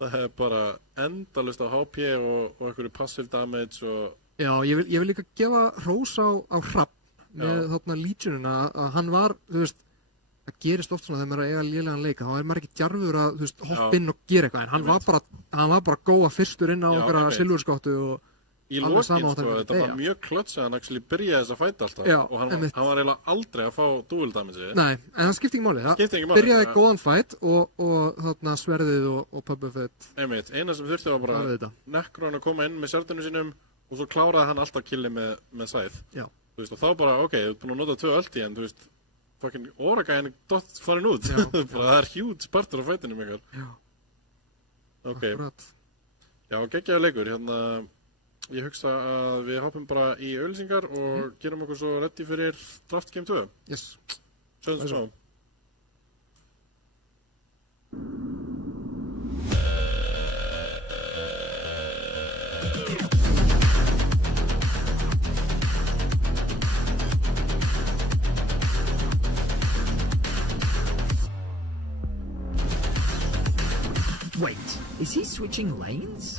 Það er bara endalaust á HP og einhverju passive damage og... Já, ég vil líka gefa hrós á Hrafn með þarna Legionuna að hann var, þú veist, það gerist oft svona þegar maður er að eiga lélegan leika, þá er maður ekki djarfur að, þú veist, hoppa inn og gera eitthvað, en hann var bara góða fyrstur inn á okkar silfurskottu og í lokin, sko, þetta var mjög klöts að hann actually byrjaði þess að fæta alltaf og hann var eiginlega aldrei að fá dual damage. Nei, en það skipti ekki máli, það byrjaði góðan fæt og þarna sverðið og pubbuffett. Einmitt, eina sem þurfti var bara Necron að koma inn með sjördunum sínum og svo kláraði hann alltaf killi með sæð. Já. Þú veist, og þá bara, ok, þú ert búin að nota 2 ulti en þú veist, fucking Oragæn dott farin út. Það er huge partur af fætinum ykkar. Já. Ok. Já, geggjaður leikur, hérna ég hugsa að við hoppum bara í auglýsingar og gerum okkur svo ready fyrir Draft Game 2. Yes. Sjöðum svo. Wait, is he switching lanes?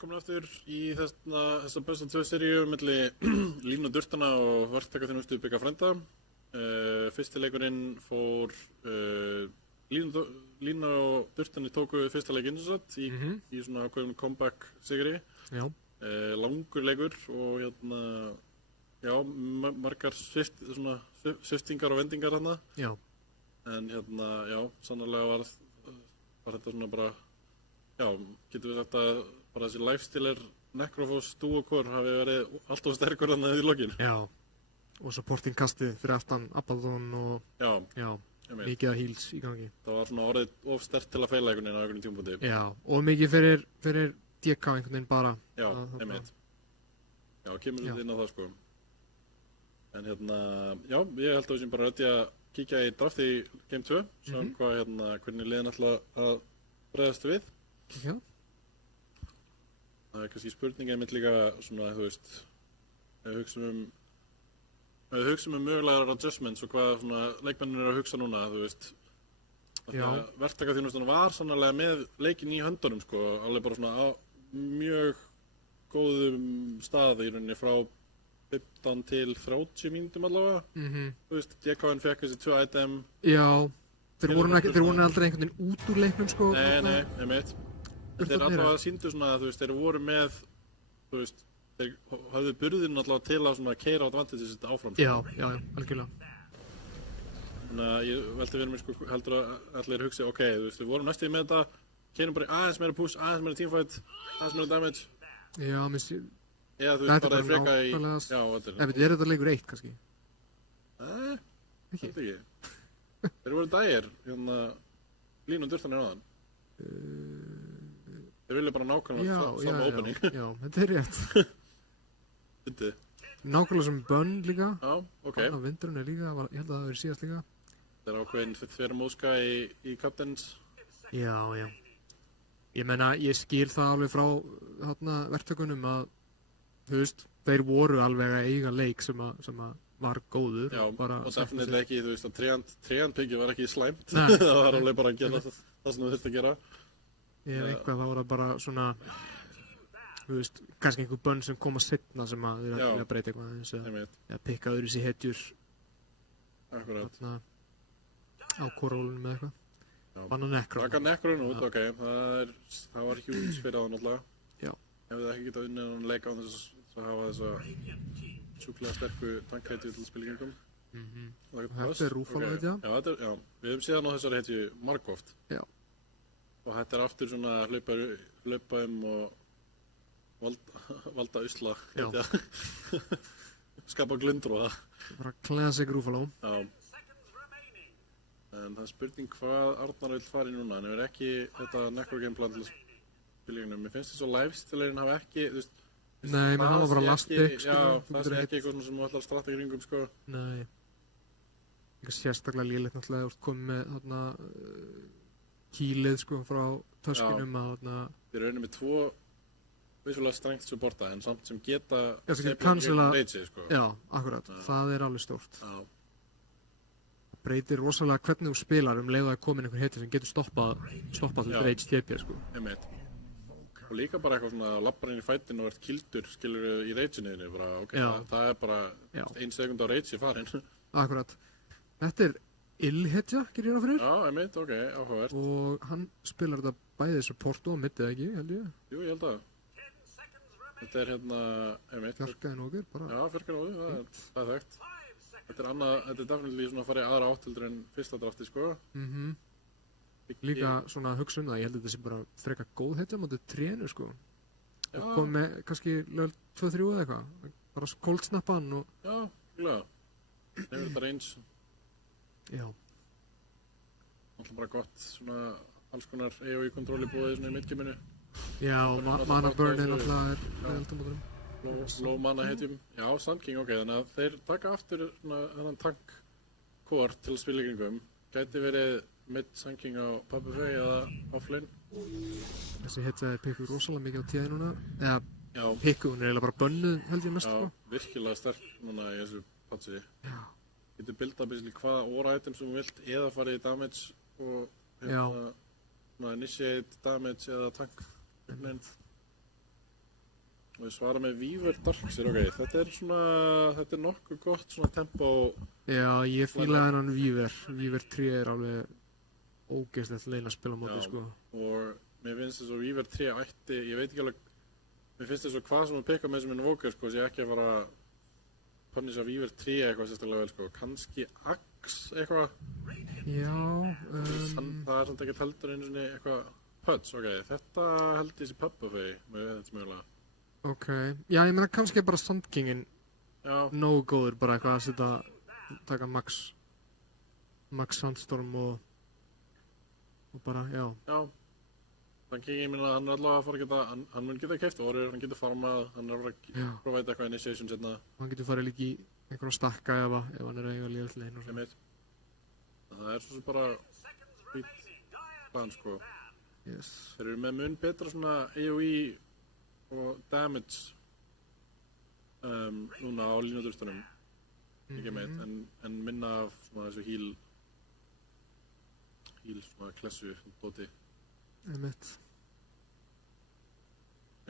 velkomin aftur í þessa besta 2 seríu milli Línu og Durtana og verktakaþjónustu Bigga frænda. Fyrsti leikurinn fór, Lína og Durtani tóku fyrsta leikinn í svona ákveðum comeback sigri. Já. Langur leikur og já, margar sviftingar og vendingar þarna. Já. En já, sannarlega var þetta svona bara, já, getum við sagt að bara þessi lifestealer Necrophos duo-core hafi verið alltaf sterkur þarna í lokin. Já. Og supporting-kastið fyrir aftan Abaddon og já, mikið að heals í gangi. Það var svona orðið of sterkt til að feila einhvern veginn á einhvern tímapunkti. Já, og mikið fyrir DK einhvern veginn bara. Já, einmitt. Já, kemur við inn á það sko. En já, ég held að við sem bara rétti að kíkja í draft í Game 2, sem hvernig liðin ætla að bregðast við. Já. Það kannski spurningin mitt líka svona, þú veist, ef við hugsum mögulegar adjustments og hvað svona leikmennir að hugsa núna, þú veist. Verktakaþjónustan var sannarlega með leikinn í höndunum, sko, alveg bara svona á mjög góðum stað í rauninni frá 15 til 30 mínútum allavega. Þú veist, DK-in fekk þessi 2 item. Já, þeir voru aldrei einhvern veginn út úr leiknum, sko. Nei, einmitt. Þeir allavega sýndu svona að, þú veist, þeir voru með, þú veist, þeir hafðu burðin allavega til að svona keyra advantages þetta áfram. Já, algjörlega. Þannig að ég velti fyrir mér, sko, heldur að allir hugsi, ok, þú veist, við vorum næstíð með þetta, keyrum bara aðeins meira push, aðeins meira teamfight, aðeins meira damage. Já, minnst ég... Eða þú veist, bara þeir freka í... Já, þetta er þetta leikur 1, kannski? Nei, þetta ekki. Þeir voru dagir, Línu og Durtan áðan. Þeir vilja bara nákvæmlega sama opening. Já, þetta er rétt. Fyndið. Nákvæmlega sem Bönn líka. Já, ok. Vindurinn er líka, ég held að það hafi verið síðast líka. Það er ákveðin fyrir móska í Captains. Já. Ég meina, ég skil það alveg frá verktökunum að, þú veist, þeir voru alveg að eiga leik sem að var góður. Já, og definitely ekki, þú veist, að Treant-pickið var ekki slæmt. Það var alveg bara að gera það sem þú þurfti að gera. Ef eitthvað, þá var það bara svona, þú veist, kannski einhver bönn sem kom að seinna sem að þeir vilja breyta eitthvað eins eða pikka öðru sér hetjur. Akkurát. Á korólunum eða eitthvað. Banna Necron. Taka Necron út, ok. Það var huge fyrir það náttúrulega. Já. Ef þið ekki getað unnið hann leika á þess að hafa þessa sjúklega sterku tankhetju til spilgengum. Þetta er Rúfala, veit ég. Já, við höfum séð á þessari hetju margóft. Já. Og þetta er aftur svona hlaupa og valda usla, veit ég. Skapa glundróða. Bara classic Rúfala. Já. En það er spurning hvað Arnar vill fara í núna. Hann hefur ekki þetta necro-gameplan til spilginum. Mér finnst þess að lifestealerinn hafa ekki, þú veist... Nei, menn hann var bara last pick, sko. Já, það sé ekki eitthvað sem þú ætlar að strata í kringum, sko. Nei. Eitthvað sérstaklega lélegt náttúrulega, þú ert komið með þarna kýlið, sko, frá töskunum að þarna... Þeir eru með 2 visulega strength supporta, en samt sem geta... Já, sem cancela... Rage, sko. Já, akkurat. Það er alveg stórt. Já. Breytir rosalega hvernig þú spilar leið að það er komin einhver hetja sem getur stoppað til rage TP, sko. Einmitt. Og líka bara eitthvað svona lappar inn í fætin og ert kildur, skilur í rage-inniðinni, bara, ok, það er bara 1 sekund á rage í farin. Akkurat. Þetta er Ill-hetja, gerir ég fyrir? Já, einmitt, ok, áhugavert. Og hann spilar þetta bæðið support og middið, ekki, held ég? Jú, ég held að. Þetta er einmitt. Fjarkaðin okkur, bara. Já, fjarkaðin okkur, það er þekkt. Þetta er definitely svona að fara í aðra áttildur en fyrsta drafti, sko. Líka svona að hugsa það, ég held að þetta sé bara frekar góð hetja motið trénu, sko. Og kom með kannski level 2-3 eða eitthvað. Bara cold snappa hann og... Já, glæða. Nefnir þetta range. Já. Alltaf bara gott, svona alls konar AOE kontróli búið svona í midgaminu. Já, og mana burnin alltaf er eldamóturum. Low mana hetjum. Já, Sand King, ok, þannig að þeir taka aftur þennan tank-core til spilgengum. Gæti verið mid Sand King á Papafey eða offlane. Þessi hetja er pikkuð rosalega mikið á tíði núna. Eða pikkuð, hún er eiginlega bara bönnuð, held ég mest. Já, virkilega sterk núna í þessu patsi. Já. Getur buildað basically hvaða aura item sem þú vilt eða farið í damage og initiate damage eða tank. Og ég svara með Weaver Darkseer, ok, þetta er nokkuð gott svona tempo. Já, ég fílaði hennan Weaver. Weaver 3 er alveg ógeðslegt lane að spila á móti, sko. Og mér finnst þess að Weaver 3 ætti, ég veit ekki alveg, mér finnst þess að hvað sem að pikka með sem Invoker, sko, sé ekki að fara að punisha Weaver 3 eitthvað sérstaklega vel, sko, kannski Axe eitthvað. Já, Það er samt ekkert heldur einu sinni eitthvað Puds, ok, þetta held ég sé Pupbuffy með þetta smjögulega. ok. Já, ég meina kannski bara Sandkingin nógu góður, bara eitthvað að taka Max Sandstorm og bara, já. Já, þannig ég minna að hann er allavega að fara að geta, hann mun geta keypt orður, hann getur farmað, hann er að fara að provide eitthvað initiation setna. Hann getur farið líka í einhverja stakka ef hann er að eiga líka til einu og svona. Það er svo sem bara hvít plan, sko. Yes. Þeir eru með mun betra svona AOE og damage núna á línudurstunum, ekki meitt, en minna af svona þessu heal svona klessu dóti. Einmitt.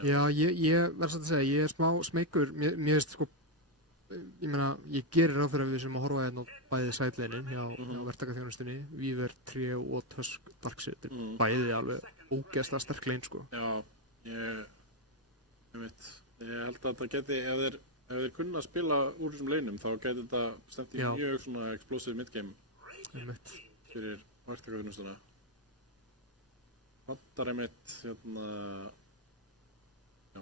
Já, ég verð satt að segja, ég er smá smeykur, mér finnst sko, ég meina, ég gerir ráð fyrir að við sem að horfa hérna á bæði sætleinin hjá verktakaþjónustunni, Weaver 3 og Tusk Darkseer, bæði alveg ógeðslega sterk lane, sko. Já, ég held að þetta geti, ef þeir kunna að spila úr þessum laneum, þá geti þetta stemt í mjög svona explosive midgame fyrir verktakaþjónustuna. Vantar einmitt,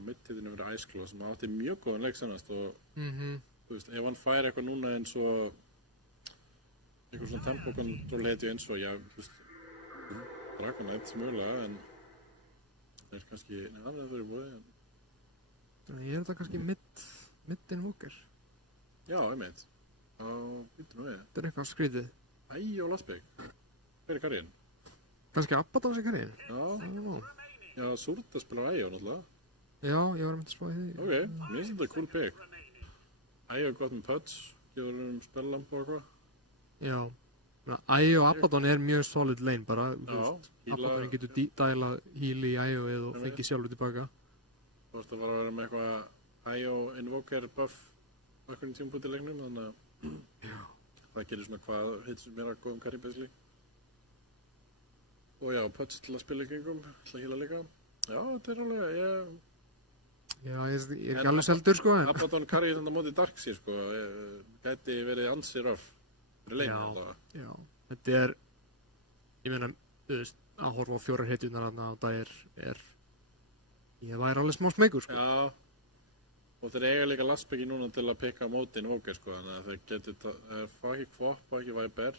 mitt-hitinu fyrir Ice Claw sem átti mjög góðan leik sennast og þú veist, ef hann fær eitthvað núna eins og eitthvað svona tempo control hetju eins og, já, þú veist, Dragonite mögulega, en það er kannski, það er fyrir búið, en... Þannig ég er þetta kannski mid-invoker. Já, einmitt. Já, býttu nú við. Þetta er eitthvað skrítið. Æ, og Lasbygg. Hver er karriðin? Kannski Abaddon sé karriðin? Já, Surta spilar Æjó náttúrulega. Já, ég var að mynda að spá í því. Ok, mér finnst þetta cool pick. Æjó er gott með Puds, gefur spellamp og eitthvað. Já, Æjó og Abaddon er mjög solid lane bara. Abaddon getur dæla heal í Æjóið og fengið sjálfur tilbaka. Þú veist að fara að vera með eitthvað Æjó Invoker buff á einhvern tímapunkti í leiknum, þannig að það gerir svona hvað heitir sem mér að góðum carry basically. Og já, Puds til að spila í kringum, til að heala líka. Já, þetta er alveg, Já, ég er ekki alveg seldur, sko, en... Abaddon carry þetta móti Darkseer, sko, gæti verið ansi rough fyrir leiknum allavega. Já, þetta er, ég meina, þú veist, að horfa á 4 hetjurnar þarna og það er, ég væri alveg smá smeykur, sko. Já, og þeir eiga líka Lasbyggi núna til að pikka móti Invoker, sko, þannig að þeir geti, fá ekki Kvop, fá ekki Viper.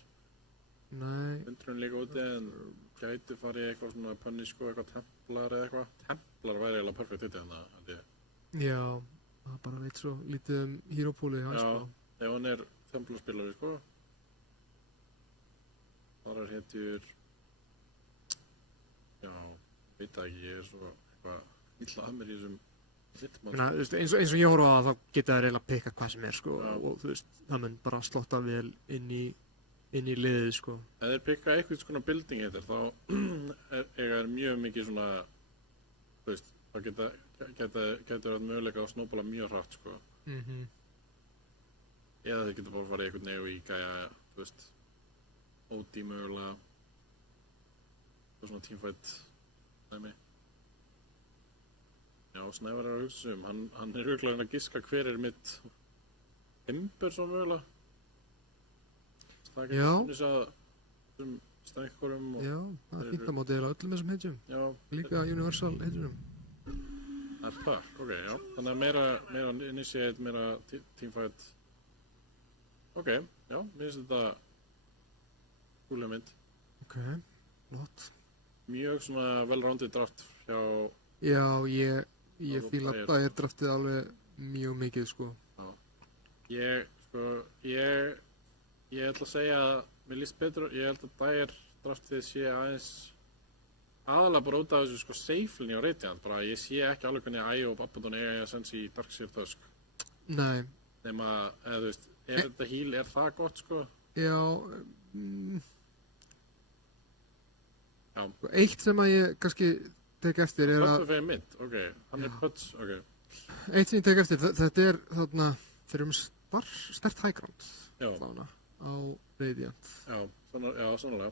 Nei. Vindurinn líka úti, en gæti farið í eitthvað svona punish, sko, eitthvað Templar eða eitthvað. Templar væri eiginlega perfect hitti þannig, held ég. Já, það bara veit svo lítið hero poolið, sko. Já, ef hann er Templar-spilari, sko. Þar er hetjur... Já, veit það ekki, ég er svo eitthvað illa að mér í þessum hitman. Eins og ég horfa á það, þá geta það reyna að pikka hvað sem er, sko, og þú veist, það mun bara slotta vel inn í liðið, sko. Ef þeir pikka eitthvað svona building heitir, þá er mjög mikið svona, þú veist, þá getur það möguleika að snowballa mjög hratt, sko. Eða þeir getur bara að fara í eitthvað negu í gæja, þú veist, OD mögulega, það er svona teamfight dæmi. Já, Snævar er að hugsa hann er örugglega að giska hver er mitt Ember svo mögulega. Það er ekki finnist að strengurum og... Já, það er fínt að móti eða öllum þessum hetjum. Já. Líka Universal hetjunum. Það er perk, ok, já. Þannig að meira initiate, meira teamfight. Ok, já, mér finnst þetta gúlega mynd. Ok, flott. Mjög svona well-rounded draft hjá... Já, ég fíla að það er draftið alveg mjög mikið, sko. Já. Ég ætla að segja að mér líst betur, ég held að Dire draftið sé aðeins aðalega bara út af þessu sko safe-linni á Radiant, bara ég sé ekki alveg hvernig Æjó og Abaddon eiga að sense í Darkseer Tusk. Nei. Nema, eða þú veist, ef þetta heal er það gott, sko? Já, Eitt sem að ég kannski tek eftir er að... Pupbuffy er mid, ok, hann er Puds, ok. Eitt sem ég tek eftir, þetta þarna, þeir með sterkt high ground á Radiant. Já, sannlega.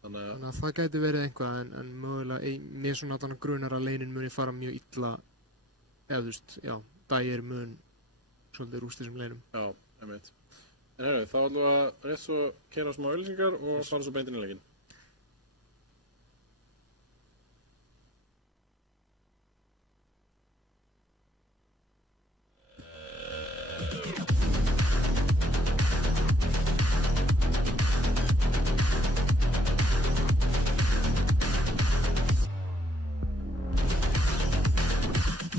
Þannig að það gæti verið einhvað, en mögulega, mér svona allan grunar að lanein muni fara mjög illa, eða þú veist, Dagger mun svolítið rúst þessum leinum. Já, einmitt. En herru, þá ætlum við að rétt svo keyra smá auglýsingar og fara svo beint inn í leikinn.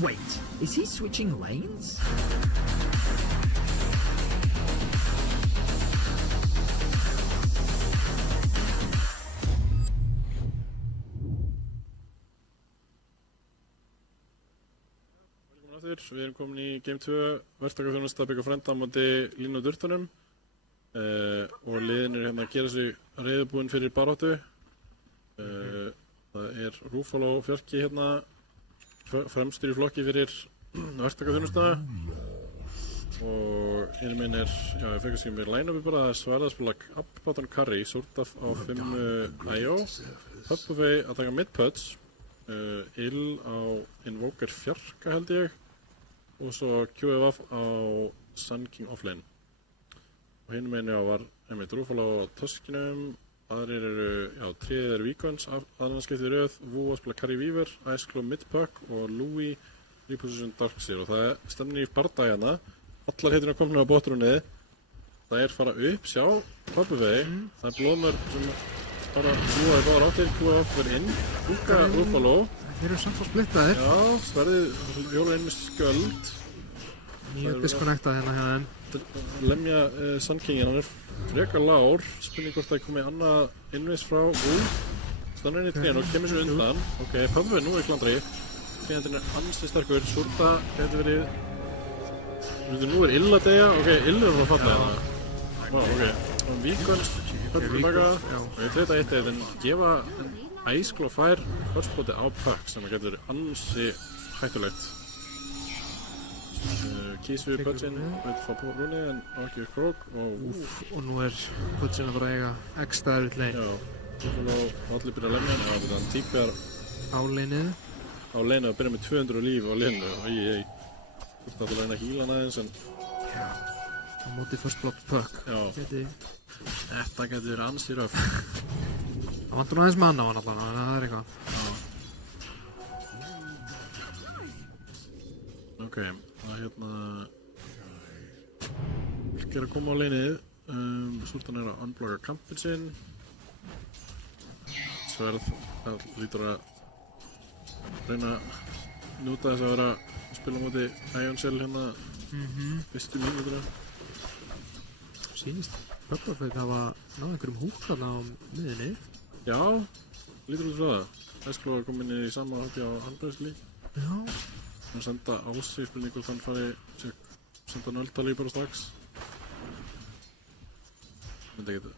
Wait, is he switching lanes? Við erum komin í Game 2 verktakaþjónusta Bygg og Frænda á móti Línu og Durtunum og liðin hérna að gera sig reiðubúin fyrir baráttu. Það Ruffalo Fjölki hérna fremstur í flokki fyrir verktakaþjónusta og hinn minn ég fekk að skilja mér line-upi bara, það Sverða að spila Abbatan Curry, Súrtaf á 5 IO, Pöppufey að taka mid-puts, Ill á Invoker Fjarka held ég, og svo QFF á Sun King offlane. Og hinn meginn var Ruffalo á Tuskinum, aðrir tríðir Weekends, aðranskiptið rauð, Wu að spila Carrie Weaver, Ice Claw mid-puck og Louis reposition Darkseer. Og það stemnir í bardagana, allar heitirna komna á botrunnið, það fara upp, sjá, Pöppufey, það blóðmör sem bara búaði báðar áttir, QFF verið inn, Húka Ruffalo. Þeir eru samt svo splittaðir. Já, Sverðið hjólar inn með skjöld. Mjög disconnectað hérna hjá þeim. Lemja Sun Kingin, hann frekar lár. Spurning hvort það komið annað innvis frá Wu. Stannar inn í trén og kemur sér undan. Ok, Pöppufey nú klandri. Trénandinn ansi sterkur. Súrta getur verið... Nú Ill að deyja. Ok, Ill að falla hérna. Vá, ok. Og Víkons, Pöppufey tilbaka. Og ég treyta eitt en gefa Ice Claw fær hotspoti á puck sem getur ansi hættulegt. Kísu Putsinn veit fá på brúni en ekki krók og nú Putsinn að fara að eiga ekstra erfitt lein. Já, og allir byrja að lemja hann og hann típjar á leinið að byrja með 200 líf á leinu og ég þurfti alltaf að reyna að híla hann aðeins en á móti first block puck. Þetta getur verið ansi röf. Það vantur nú aðeins mann á hann allan, þannig að það eitthvað. Ok, það Fylkir að koma á leinið. Súrtan að unblocka kampinn sinn. Sverð, það lítur að reyna að njóta þess að vera að spila á móti Ion Cell hérna fyrstu mínútur. Sýnist Pöppufey hafa náð einhverjum húk þarna á miðinni. Já, lítur út frá það. Ice Claw kom inn í sama hátti á handbæðsli. Já. Hann senda á sig, spurning hvort hann fari senda nöldali bara strax. Myndi ekkert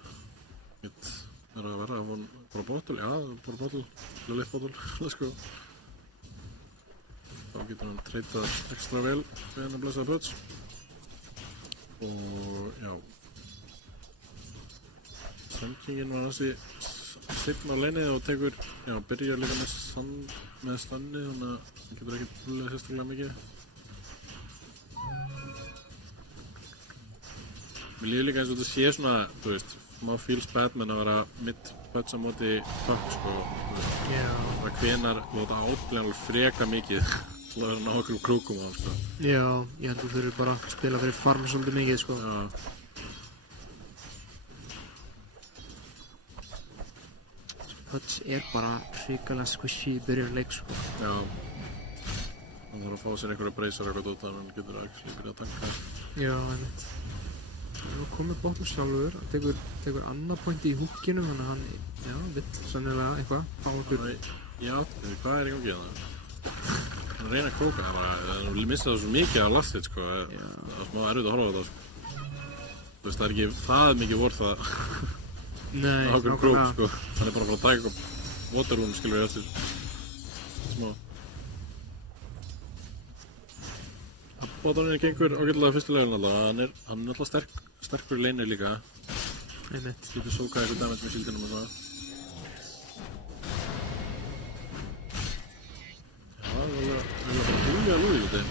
vera að vera, hann bara bottle, já, bara bottle, litt bottle, let's go. Þá getur hann treytað ekstra vel við hann að blessaða Puts. Og já, Sun Kingin var hansi sitn á leinið og tekur, já, byrjar líka með stannið, þannig að það getur ekkert búið sérstaklega mikið. Mér líður líka eins og þetta sé svona, þú veist, má feels Batman að vera mid-puts á móti puck, sko. Það hvenar láta átlega alveg freka mikið til að vera ná okkur krúkum á hann, sko. Já, ég held að þú þurfir bara að spila fyrir farm svolítið mikið, sko. Já. Puts bara hrikalega squishy í byrjun leik, sko. Já. Hann þarf að fá sér einhverja breysar eitthvað út af hann getur ekki byrjað að tanka. Já, einmitt. Nú komið bottom sjálfur, tekur annað point í húkinu, þannig að hann, já, vill sannilega eitthvað, fá okkur. Já, hvað í gangi hérna? Hann reyna að króka, hann missa það svo mikið af lastið, sko. Það var smá erfitt að horfa á þetta, sko. Þú veist, það ekki það mikið vorð það. Nei, okkur krók, sko. Hann bara að fara að taka upp waterroom, skilur við eftir smá. Abaddoninn gengur ágætlega fyrstu levelin alltaf, hann er alltaf sterkur í leinu líka. Einmitt. Getur sókað eitthvað damage með síldinum og svona. Já, það er bara húlega lúið út þeim.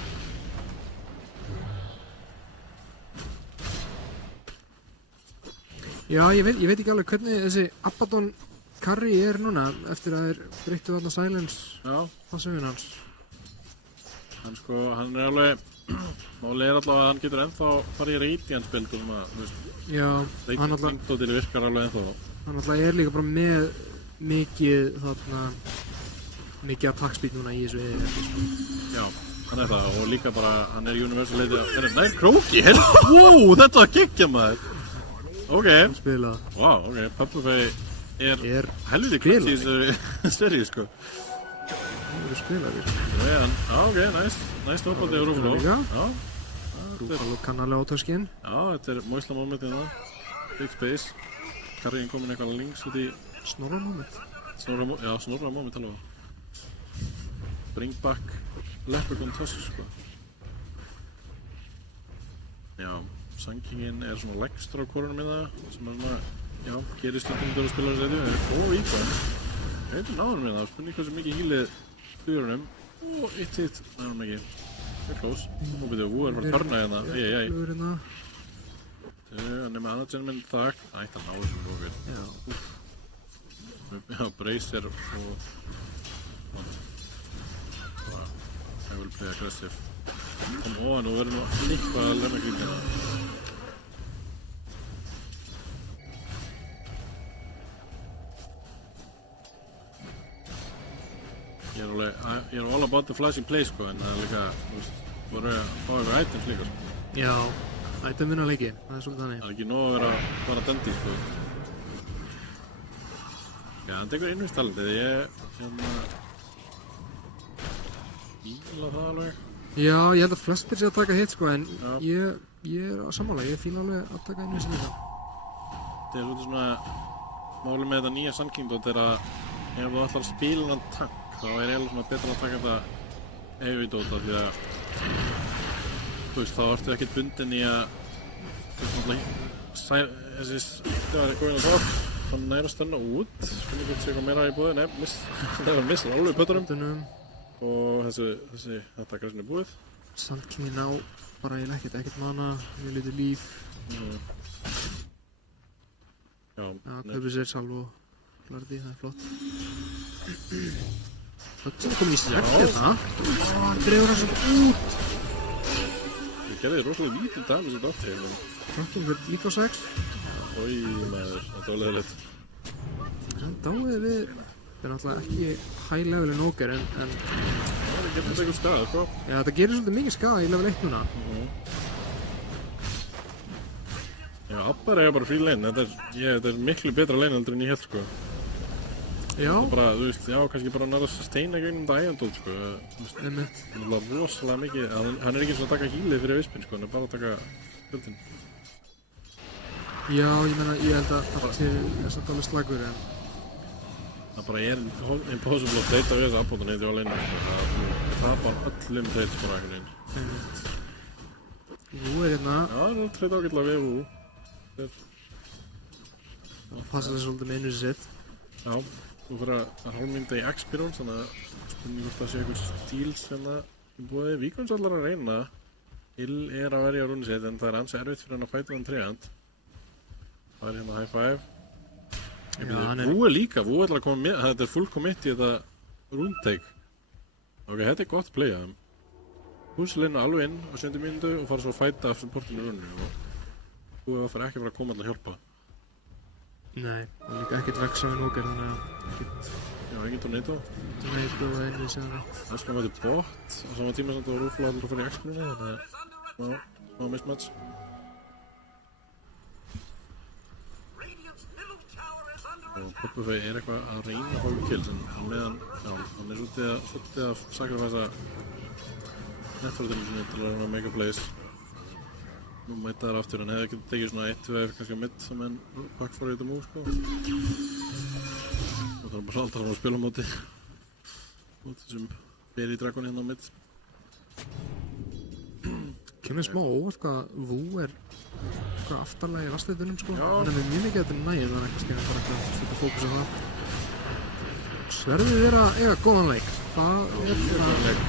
Já, ég veit ekki alveg hvernig þessi Abaddon carry er núna eftir að þeir breyttu þarna silence passivinn hans. Hann er alveg, málið er allavega að hann getur ennþá farið í radiant build og svona, þú veist. Já, hann alltaf virkar alveg ennþá. Hann alltaf er líka bara með mikið þarna, mikið attack speed núna í þessu sko. Já, hann er það og líka bara, hann er universal leitið, nei, króki, þetta var geggja maður. Ok, wow, ok, Purplefey er helviti kvart í þessu seríu, sko. Það eru spilaðir. Ok, nice toppandi á Rúfaló. Rúfaló kann alveg átöskinn. Já, þetta er Moisla moment hérna. Big space. Karriðin komin eitthvað links út í... Snorra moment. Snorra moment alveg. Bring back Leprechaun Tusk, sko. Já, Sankingin er svona lægstur á korunum í það, sem er svona, já, gerir stundum þegar þú spilar þessu eitthvað. Og íkvæm. Ég veit náðunum í það, spurning hversu mikið hýlið Húrunum og eitt hitt, nærum ekki. Það er close. Nú byrjuðu, Wú er bara að törna hérna. Hann er með annað gen minn þakk. Ætti að ná þessum lókur. Já, Bracer og... I will play aggressive. Nú verður nú eitthvað að lemja kringina. Ég er all about the flashing play, sko, en það er líka, þú veist, voru að fá eitthvað items líka, sko. Já, item vinna leiki, það er svolítið þannig. Það er ekki nóg að vera bara dendi, sko. Já, hann tekur innvístalendið, fíla það alveg. Já, ég held að flestir sé að taka hitt, sko, en ég er á sammála, ég fíla alveg að taka innvístalendið. Það er svolítið svona, málið með þetta nýja Sun Kingdom er að ef þú ætlar að spila hann tank, þá er eiginlega svona betra að taka þetta heavy-dóta því að þú veist, þá ertu ekkert bundin í að þú veist náttúrulega þessi það er góðinn á topp, hann næra að stönna út spurning hvort sé eitthvað meira í búið, nei, það er að missa alveg pötunum og þetta græsin er búið. Sand Kingin á bara eiginlega ekkert mana, mjög lítið líf. Já, kaupið sér salv og Flardi, það er flott. Þetta kom í snett hérna. Hann dreifur hann svona út. Ég gerði rosalega lítið damage þetta átti hérna. Franklin fyrir líka á 6. Ói maður, þetta var leðilegt. Hann dáið við, það er náttúrulega ekki high level en Ogre en... Það getur eitthvað skada, sko. Já, þetta gerir svolítið mikið skada í level 1 núna. Já, Abba er bara free lane, þetta er miklu betra lane heldur en ég held, sko. Já. Bara, þú veist, já, kannski bara næra að steina gegnum þetta ægandótt, sko. Einmitt. Það er rosalega mikið, hann er ekki svona að taka hýlið fyrir vispin, sko, hann er bara að taka höldin. Já, ég meina, ég held að Arti er samt alveg slagur, en... Það bara er impossible að deyta við þessu Abaddon á lane, sko. Það tapar öllum trades bara einhvern veginn. Einmitt. Wú er hérna. Já, það er trade ágætlega við Wú. Það passa þessu svolítið með einu sitt. Já. Þú fyrir að hálfmynda í X-Pyron, þannig að spurning hvort það sé einhver stíls hérna í búið. Víkons allar að reyna. Hill er að verja á rúni sitt, en það er ansi erfitt fyrir hann að fæta þann tregant. Það er hérna high five. Wú er líka, Wú er að koma með, þetta er full commit í þetta rune-take. Ok, þetta er gott play að þeim. Húsilinn alveg inn á 7. mínútu og fara svo að fæta af supportinu rúninu. Wú er ekki að koma alltaf að hjálpa. Nei, það er líka ekkert vexa við Ogre, þannig að ekkert... Já, engin Tornado. Tornado og einnig sem það. Það skal mæti bot á sama tíma sem það var Rúfla að fara í X-Pyronið, þannig að smá mismatch. Og Purplefey er eitthvað að reyna að fá kills, en meðan, já, hann er svolítið að sacrifæsa netfortinu sinni til að reyna að make a plays. Nú mæta þær aftur, hann hefði ekki tekið svona 1-2 kannski á mitt sem en pakk fór í þetta múl, sko. Og það er bara alltaf að spila á móti þessum Berry Dragon hérna á mitt. sem smá óvart hvað Vú hvað aftarlega í lastleitunum sko. Hann með mjög mikið eftir nægir, þannig að kannski bara ekki að setja fókus á það. Sverðið eiga góðan leik. Það góðan leik.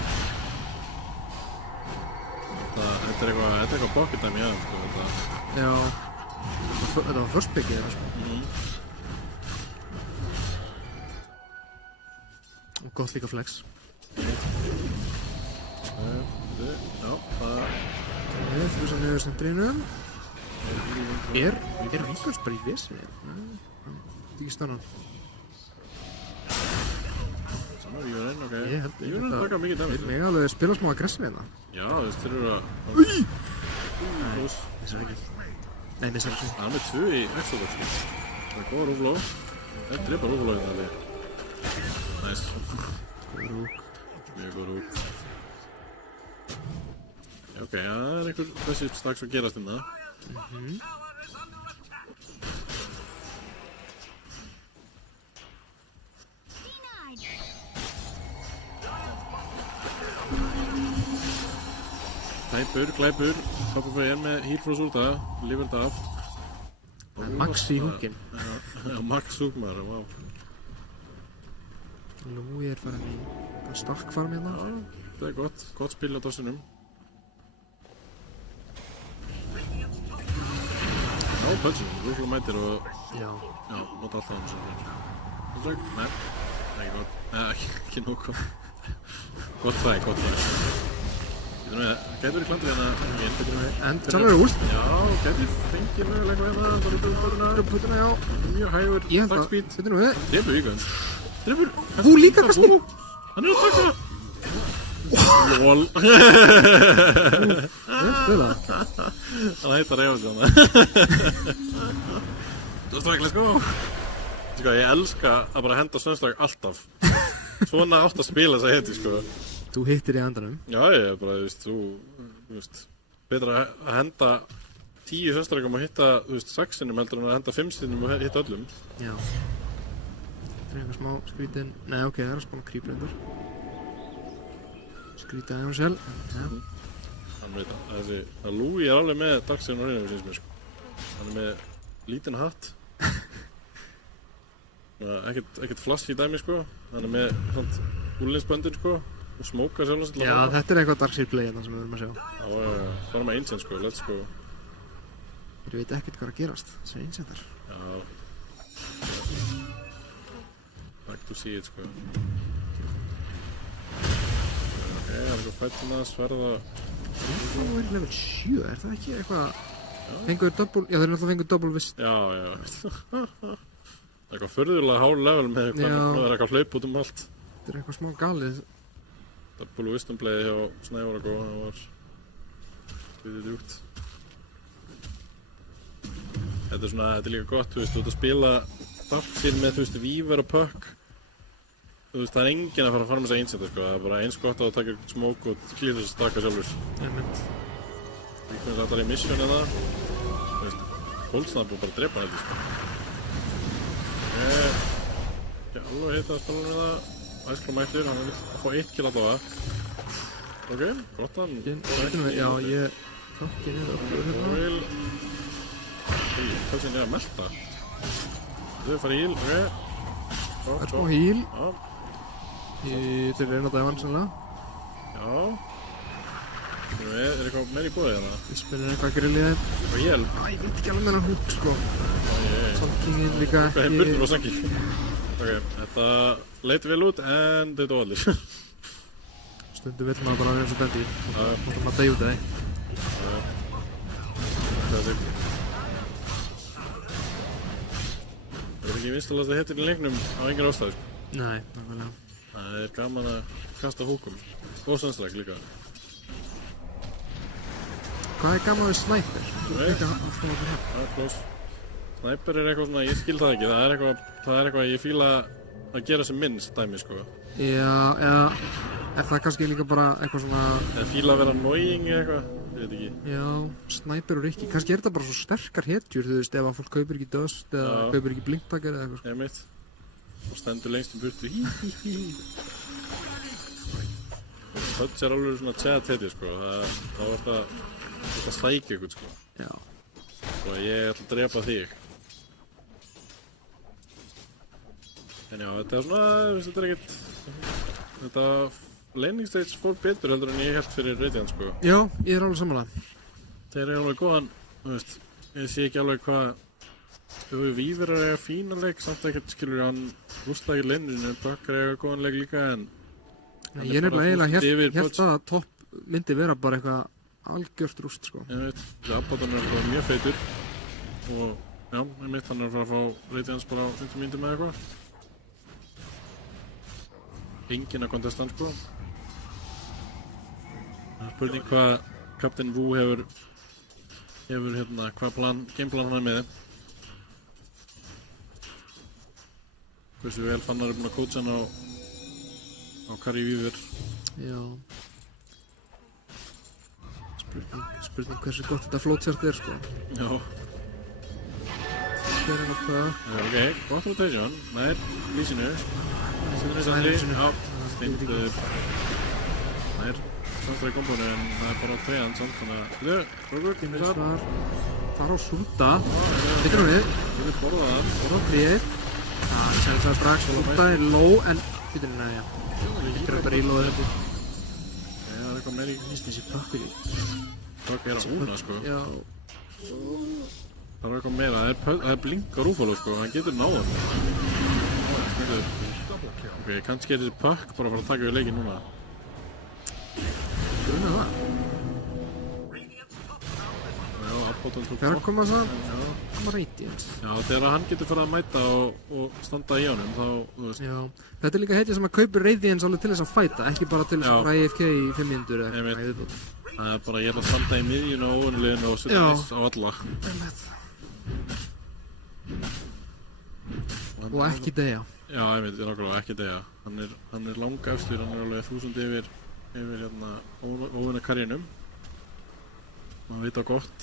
Þetta er eitthvað pocket time, já, sko, þetta. Já. Þetta var first pickið þeirra, sko. Og gott líka flex. Já, það... Við þrjúsa niður sendrinum. Ríkast bara í vissi? Ekki stannan. Saman Víðurinn, ok. Víðurinn taka mikið dæmis. Þeir mega alveg spila smá aggressív hérna. Já, þeir eru að... Close. Missar ekki. Nei, missar ekki. Hann með 2 í Exodus. Það er góð rúfló. Það drepa rúfló í það alveg. Nice. Góð rúk. Mjög góð rúk. Ok, það er einhver þessi strax að gerast inn það. Glæpur. Kappafæði með healfrost úr það, lifir þetta af. Max í húkinn. Já, Max húkmaður, vá. Lúi farin í stakkfarm hérna. Já, það er gott spil á dossinum. Já, pölsunum, rúflum mætir og... Já, nota alltaf hann sem er. Nei, ekki gott. Ekki nóg gott. Gott træ. Gætur við klandið hérna en sjálfur er últ. Já, gætur fengið mögulega hérna. Það eru puttuna, já. Mjög hægur, dagspeed. Þetta er nú við. Drefur Víkund. Drefur. Þú líka kannski. Hann er að taka. Jól. Spila. Hann heitar Rífus hana. Það er stræklega sko. Sko, ég elska að bara henda sönnslag alltaf. Svona átt að spila þess að heiti sko. Þú hittir í andanum. Já, ég bara, þú veist, betra að henda 10 sönnslagum og hitta, 6 sinnum heldur en að henda 5 sinnum og hitta öllum. Já. Það er eitthvað smá skrítin. Nei, ok, það er að spána krýprendur. Skrítið aðeins sjálf. Hann veit að Louis er alveg með dagsinn og reynum, syns mér sko. Hann er með lítinn hatt. Ekkert flask í dæmi sko. Hann er með svona úlinsböndir sko. Og smóka sjálf. Já, þetta er eitthvað Darkseid play hérna sem við verðum að sjá. Já, svona með Ancient sko, let's go. Ég veit ekkert hvað að gerast, þessi Ancientar. Já. Back to see it sko. Ok, það er eitthvað fættina, sverða. Rífó er level 7, er það ekki eitthvað... Fengur double, já þeir náttúrulega fengur double vist. Já. Það er eitthvað förðurlega hár level með eitthvað, það er eitthvað hlaup út allt. Þetta er eitthvað smá galið. Double wisdom play hjá Snævar og góð, það var sviðið djúkt. Þetta er líka gott, þú ert að spila Darkseid með, Weaver og Puck. Það er enginn að fara með þess að Ancient, sko. Það er bara eins gott að taka smók og klíða þess að staka sjálfur. Líkvæmst allar í mission eða. Holdsnab og bara drepa hann sko. Ekki alveg hitta að spila með það. Æskla mættir, hann vil fá 1 kill allavega. Ok, gott hann. Já, ég þakki niður okkur hérna. Hvað sem ég að melta? Þau fara í heal, ok. Það er smá heal. Já. Þeir reyna að dæfa hann sannlega. Já. Er eitthvað meira í bóði hérna? Ég spilir eitthvað grill í þeim. Og ég veit ekki alveg með hann húk sko. Sankingin líka ekki. Hvað er burður á Sanking? Ok, þetta leit vel út en þetta var allir. Stundum vill maður bara vera eins og bendi. Þá maður að dæja út af þeim. Það er ekki vinstalast að hittir í leiknum á engin ástæðu sko. Nei, nákvæmlega. Það er gaman að kasta húkum. Og sannstrak líka. Hvað er gaman við Sniper? Það er close. Sniper er eitthvað svona, ég skil það ekki. Það er eitthvað ég fíla að gera sem minnst dæmi sko. Já, eða er það kannski líka bara eitthvað svona... Eða fíla að vera annoying eða eitthvað, ég veit ekki. Já, Sniper og Rikki. Kannski er þetta bara svo sterkar hetjur, þú veist, ef að fólk kaupir ekki Dust eða kaupir ekki Blinkdagger eða eitthvað sko. Ég meit. Og stendur lengst burtu. Touch er alveg svona chat hetju sko. Þá er það þetta slækja ykkur, sko. Já. Svo ég ætla að drepa þig. En já, þetta er svona, þetta er ekkert... Þetta laning stage fór betur heldur en ég held fyrir Radiant, sko. Já, ég alveg samanlega. Þeir eru alveg góðan, þú veist, ég sé ekki alveg hvað... Víðir er eiga fína leik, samt ekkert skilur hann rústa ekki laneinu, Puck er eiga góðan leik líka en... Ég er nefnilega eiginlega hélt að topp myndi vera bara eitthvað algjört rúst, sko. Ég veit, Abaddon er bara mjög feitur og já, ég mitt hann er að fara að fá Radiance bara á 50 mínútum eða eitthvað. Enginn að kontesta hann, sko. Það er spurning hvað Captain Wu hefur hérna, hvað gameplan hann er með. Hversu vel Fannar er búinn að coacha hann á Kari Víðir. Já. Spurning hversu gott þetta flowchart er, sko. Já. Hér er það. Ok, gott rotation. Nær lísinu. Já, steindur. Nær samstæði kombónu en það er bara tveian samt þannig að... Rókur, þar. Fara á Súlta. Hittir hann við. Ég vil borða það. Borða á tríð. Það sem það strax. Súlta er low en... Hittir hann að, já. Hittir hann bara í loðið þetta. Það er eitthvað meiri í Þessi Puck er í. Puck er að húna, sko. Já. Það er eitthvað meira. Það er blinkar Rúfalo, sko. Hann getur náðan. Ok, kannski er þessi Puck bara að fara að taka við leikinn núna. Grunna það. Já, Abaddon tók Þegar koma það, Já. koma Radiant. Já, þegar hann getur farið að mæta og standa í honum, þá, þú veist... Já. Þetta er líka heitið sem að kaupir Radiant alveg til þess að fæta, ekki bara til þess að fara AFK í 5 mínútur eða Ég veit. eitthvað. Það er bara, ég ætla að standa í miðjunu á óunuleginu og setja Já. viss á alla. Og ekki deyja. Já, ég veit, nákvæmlega, ekki deyja. Hann er langa efstur, hann er alveg 1000 yfir hérna óunna karjunum. Maður veit á gott.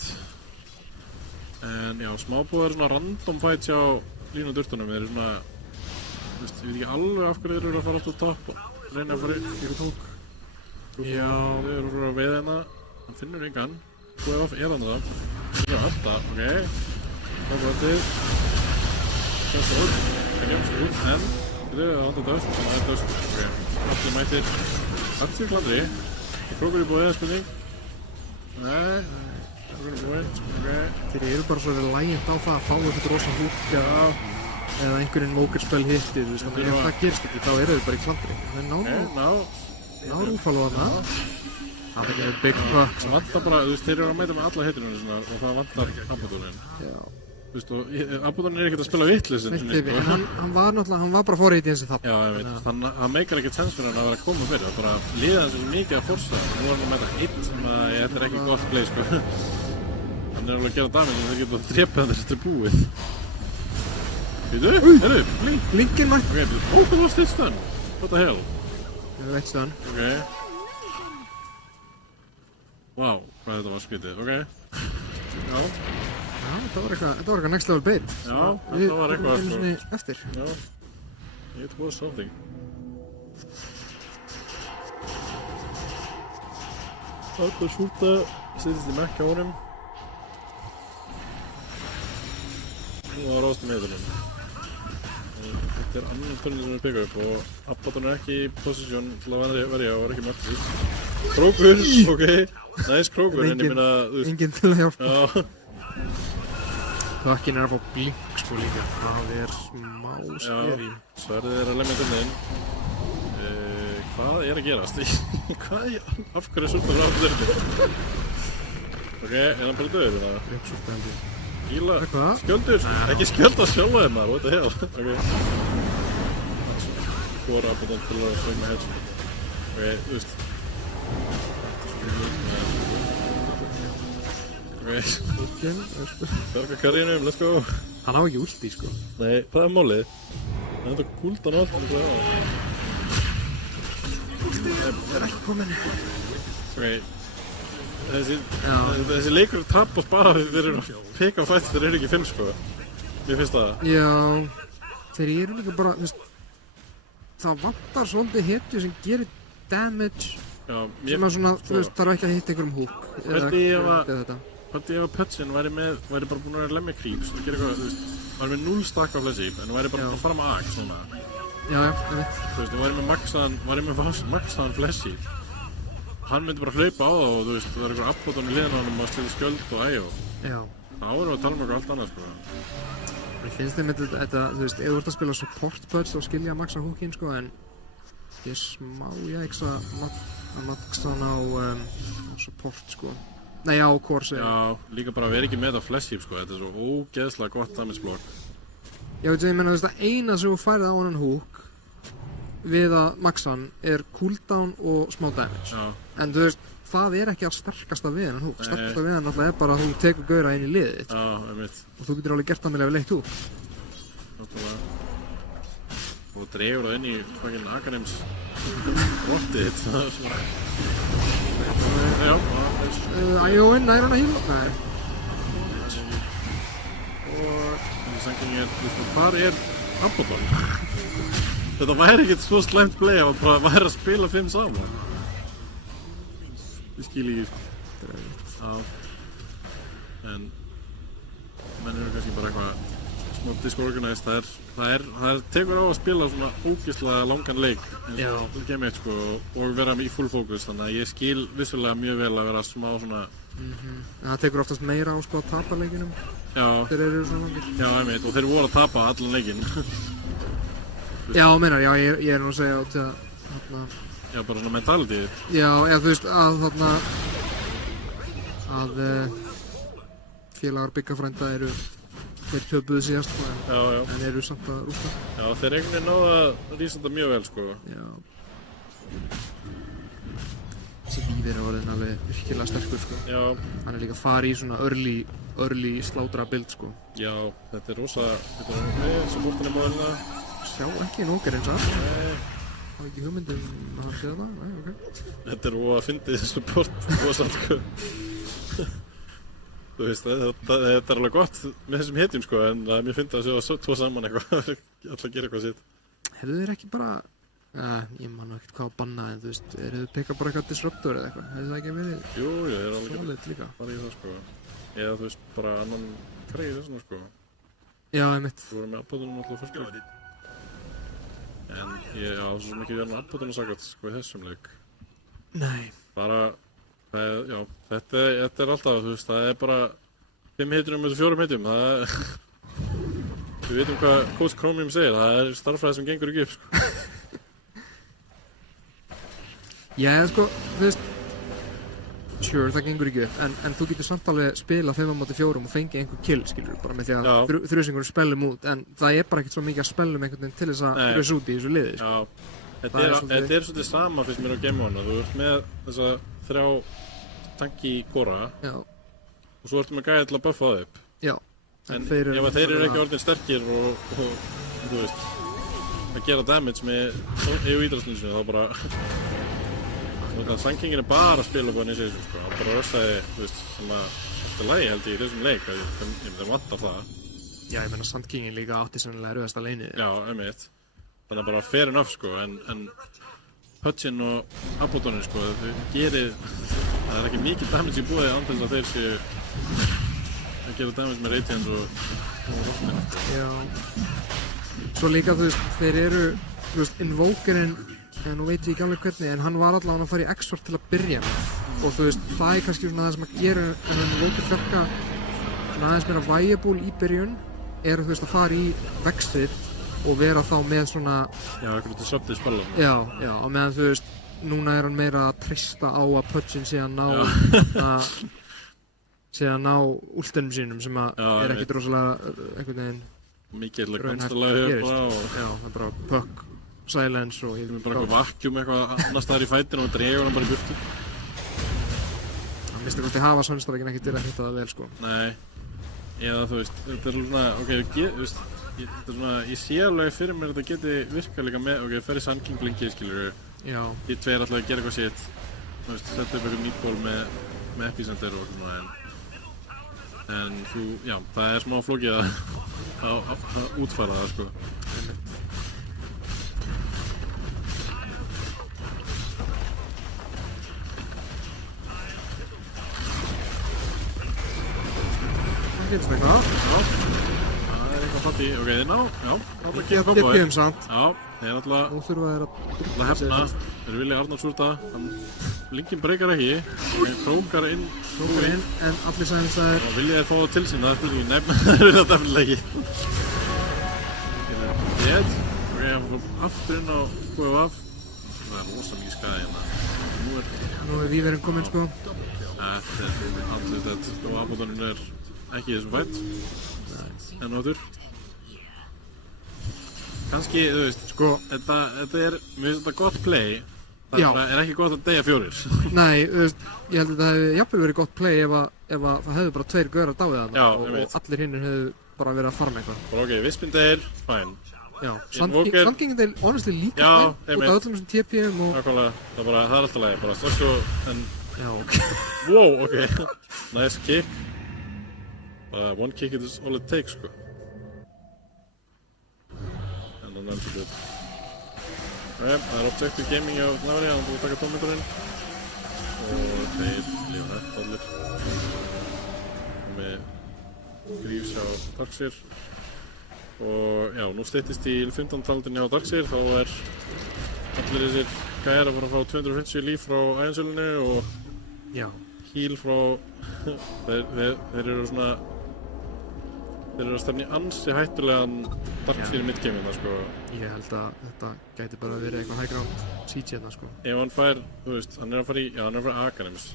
En já, smábúið er svona random fight hjá Línu og Durtunum. Þeir eru svona, þú veist, ég veit ekki alveg af hverju þeir eru að fara alltaf topp og reyna að fara ykkur tók. Já, þeir eru að fara að veiða hérna. Hann finnur engan. Hvað er hann það? Það er alltaf, ok. Það er bara til. Það er svo út. Það er út, en það er alltaf döst. Það er döst, ok. Allir mætir. Allir klandri. Krókur í búið, spurning. Nei. Krókur í búið, ok. Þeir eru bara svo verið lægjent á það að fá eitthvað rosa húkja eða einhverjum mókerspell hittir, þú veist, þannig að ef það gerst ekki, þá eru þeir bara í klandri. Það er Rúfalo þarna. Það er ekki Big Puck. Það vantar bara, þú veist, þeir eru að mæta með alla hittirinn svona og það vantar Abaddon. Já. Þú veist, og Abaddon er ekkert að spila vitlaust sinni, sko. Hann var náttúrulega, hann var bara fórið í þessi þapp. Já, ég veit, þannig að það meikar ekkert sens fyrir hann að vera að koma fyrir. Það bara liða hans mikið að forsa. Nú er hann að mæta einn sem að þetta er ekki gott play, sko. Hann er alveg að gera damage en þeir geta að drepa hann þess að þetta er búið. Veitu? Herru, blink. Blinkin mætt. Ok, það var styrst hann. What the hell? Það er veitt stöðan. Ok. Vá, hvað þetta var skrítið, ok. Já. Já, þetta var eitthvað next level bait. Já, þetta var eitthvað, Við komum einu eftir. Já. It was something. Það er Súlta, setjast í mekk á honum. Nú var ráðst með honum. Þetta er annan törnir sem er byggja upp og Abaddon er ekki í position til að verja og er ekki mætt því. Krókur, ok. Nice Krókur, en ég minna, þú veist. Enginn til að hjálpa. Já. Puckin er að fá blink, sko, líka. Það er smá skeri. Sverðið er að lemja törnin. Hvað er að gerast? Af hverju er Súlta frá törnin? Ok, er hann bara döður við það? Súlta held ég. Íla, Eitthvað? skjöldur, ekki skjölda sjálfa þeim maður, what the hell, ok. Hvora Abaddon til að svögna headshoot. Ok, þú veist. Ok, berga karjunum, let's go. Hann á ekki ulti, sko. Nei, hvað er málið? Það er þetta gúldan og allt, hvað er það? Það er ekki komin. Ok, þessi leikur tapast bara því þeir eru að peka fætt þeir eru ekki 5, sko. Mér finnst það. Já, þeir eru líka bara, þú veist, það vantar svolítið hetju sem gerir damage sem að svona, þú veist, þarf ekki að hitta einhverjum húk Hvernig ef að Pötsin væri bara búin að vera lemmi creeps og gera eitthvað, þú veist, væri með 0 stack af flessi en væri bara búin að fara með ag svona. Já, ég veit. Þú veist, væri með maxaðan flessi. Hann myndi bara hlaupa á það og þú veist, það er einhver uploadan í liðan á hann að stila skjöld og æjó. Já. Þá erum við að tala um eitthvað allt annað, sko. Mér finnst þeim þetta, þú veist, ef þú ert að spila support Pöts þá skilja að maxa húkinn, sko, en ég er smá jæks að maxa hann á support, sko. Nei, á core Já, líka bara að vera ekki með þetta flesship, sko. Þetta er svo ógeðslega gott damage block. Já, ég meina, þú veist, það eina sem þú færið á hann húk við að maxa hann er cooldown og smá damage. Já. En þú veist, það er ekki að sterkasta við hann húk. Sterkasta við hann alltaf er bara að þú tekur gaura inn í liðið þitt. Já, einmitt. Og þú getur alveg gert það með ef leitt húk. Náttúrulega. Og dregur það inn í fucking Akanims rottið þitt. Það er svona... Já, Æjóinn, nær hann að hýla? Nei. Og þessi sanging hvar er Abaddon? Þetta væri ekkert svo slæmt play ef hann bara væri að spila 5 saman. Ég skil ekki. Já. En menn eru kannski bara eitthvað smá disorganized. Það tekur á að spila svona ógeðslega langan leik eins og Game 1 sko og vera í full focus, þannig að ég skil vissulega mjög vel að vera smá svona Það tekur oftast meira á sko að tapa leikinum. Já. Þeir eru svona langir. Já, einmitt, og þeir voru að tapa allan leikinn. Já, meinar, já, ég er nú að segja á til að þarna... Já, bara svona mentality. Já, eða þú veist að þarna að félagar byggafrænda þeir töpuðu síðast en eru samt að rústa. Já, þeir einhvern veginn náðu að rísa þetta mjög vel sko. Já. Þessi Víðir er orðinn alveg virkilega sterkur sko. Já. Hann er líka að fara í svona early slátra build sko. Já, þetta er rosa, supportin er móðurlega. Sjá ekki nokkur eins að. Nei. Hafði ekki hugmyndum að hann sé það? Nei, ok. Þetta er að fyndið support rosa sko. Þú veist, þetta er alveg gott með þessum hetjum sko, en það er mjög fyndið að sjá tvo saman eitthvað, alltaf gera eitthvað sitt. Hefðu þeir ekki bara, ég man ekkert hvað að banna, en þú veist, eru þau pekka bara eitthvað disruptor eða eitthvað? Hefðu það ekki verið? Jú, ég er alveg solid líka. Bara í það sko. Eða þú veist, bara annan greið þessuna sko. Já, einmitt. Þú voru með Abaddonum alltaf fyrst leik. En ég á svo mikið verið með Abaddon og Sagat sko í þessum leik. Nei. Bara, já, þetta er alltaf, þú veist, það er bara 5 hitjum með 4 hitjum, við veitum hvað Coach Chromium segir, það er starffræði sem gengur ekki upp, sko. Já, sko, þú veist, sure, það gengur ekki upp, en þú getur samt alveg spila 5-4 og fengið einhver kill, skilur, bara með því að þrjusingur spellum út, en það er bara ekkert svo mikið að spellum einhvern veginn til þess að þrjus út í þessu liði, sko. Já, þetta er svolítið sama fyrst mér á Game 1, þú ert með þessa 3 tanki í kora og svo ertu með gæja til að buffa það upp. Já. En ef þeir eru ekki orðin sterkir og þú veist, að gera damage með EU-ídraslinsinu þá bara Sandkingin er bara að spila upp á nýsið þessu sko, hann bara röstaði, þú veist, sem að þetta lagi held ég í þessum leik, þeim vantar það. Já, ég meina Sandkingin líka átti sennilega erfiðasta leinið. Já, einmitt. Þannig að bara fair enough sko, en Pötsin og Abaddonin sko, það er ekki mikið damage í búið án þess að þeir séu að gera damage með Radiant og Rottin sko. Já. Svo líka, þú veist, þeir eru, þú veist, Invokerinn, nú veit ég ekki alveg hvernig, en hann var allavega að fara í Exort til að byrja með. Og þú veist, það er kannski svona það sem að gera en Invoker fekka svona aðeins meira viable í byrjun, er þú veist að fara í vextið og vera þá með svona... Já, eitthvað disruptive spella. Já, og meðan þú veist, núna er hann meira að treysta á að Pötsin sé að ná últunum sínum sem að er ekkert rosalega einhvern veginn mikið konstalega bara og... Já, það er bara puck, silence og... Það er bara eitthvað vacuum eitthvað annars staðar í fætinu og dregur hann bara í burtu. Það minnst ekki að hafa Sönstrækin ekki til að hitta það vel, sko. Nei, eða þú veist, þetta er svona, þú veist, þetta er svona, ég sé alveg fyrir mér að þetta geti virkað líka með, ferri Sandking blinkið, skilur við. Já. Þið tveir alltaf að gera eitthvað sitt, þú veist, setja upp eitthvað meatball með epicenter og svona, en þú, já, það er smá flókið að útfæra það, sko. gerist eitthvað. Það eitthvað fatt í, ok, þið ná, já, það Ég getur get komboði. um samt. Já, þeir alltaf Nú þurfa þeir að hefna, þeir vilja Arnalds úr það, Linkin breykar ekki, krókar inn, Krókar inn, en allir sæðins það og vilja þeir fá það til sín, það er spurningin, nefn, það er það defnilega ekki. Ég, ok, hann fór aftur inn á QFF, það er rosa mikið skaði hérna, Nú er Víverinn kominn sko. þetta er andlið þetta, og Apollónin er ekki í þessum fætt, enn áttur. Kannski, þú veist, sko, þetta er, mér finnst þetta gott play, það er ekki gott að deyja 4. Nei, þú veist, ég held að það hefði jafnvel verið gott play ef það hefði bara 2 gaurar dáið þarna Já, og allir hinnir hefðu bara verið að farma eitthvað. Bara ok, Vispin deyr, fæn. Já, Invoker- Sandgengin þeir honestly líka Já, út af einmitt. öllum þessum TPM og... Nákvæmlega, það er alltaf lagi, bara strax og, en, Já, ok. wow, ok, nice kick. One kick is all it takes, sko. En það nefndi hlut. Það er Objective Gaming á Navari, hann er búið að taka tónmyndurinn. Og þeir lifa hægt allir. Og með Greaves á Darkseer. Og já, nú styttist í 15 taldinni á Darkseer, þá er allir þessir gæjar að fara að fá 250 líf frá æginsölunni og Já. heal frá þeir eru svona þeir eru að stefna í ansi hættulegan Darkseer midgameina, sko. Ég held að þetta gæti bara verið eitthvað high ground siege hérna, sko. Ef hann fær, þú veist, hann er að fara í Aghanems.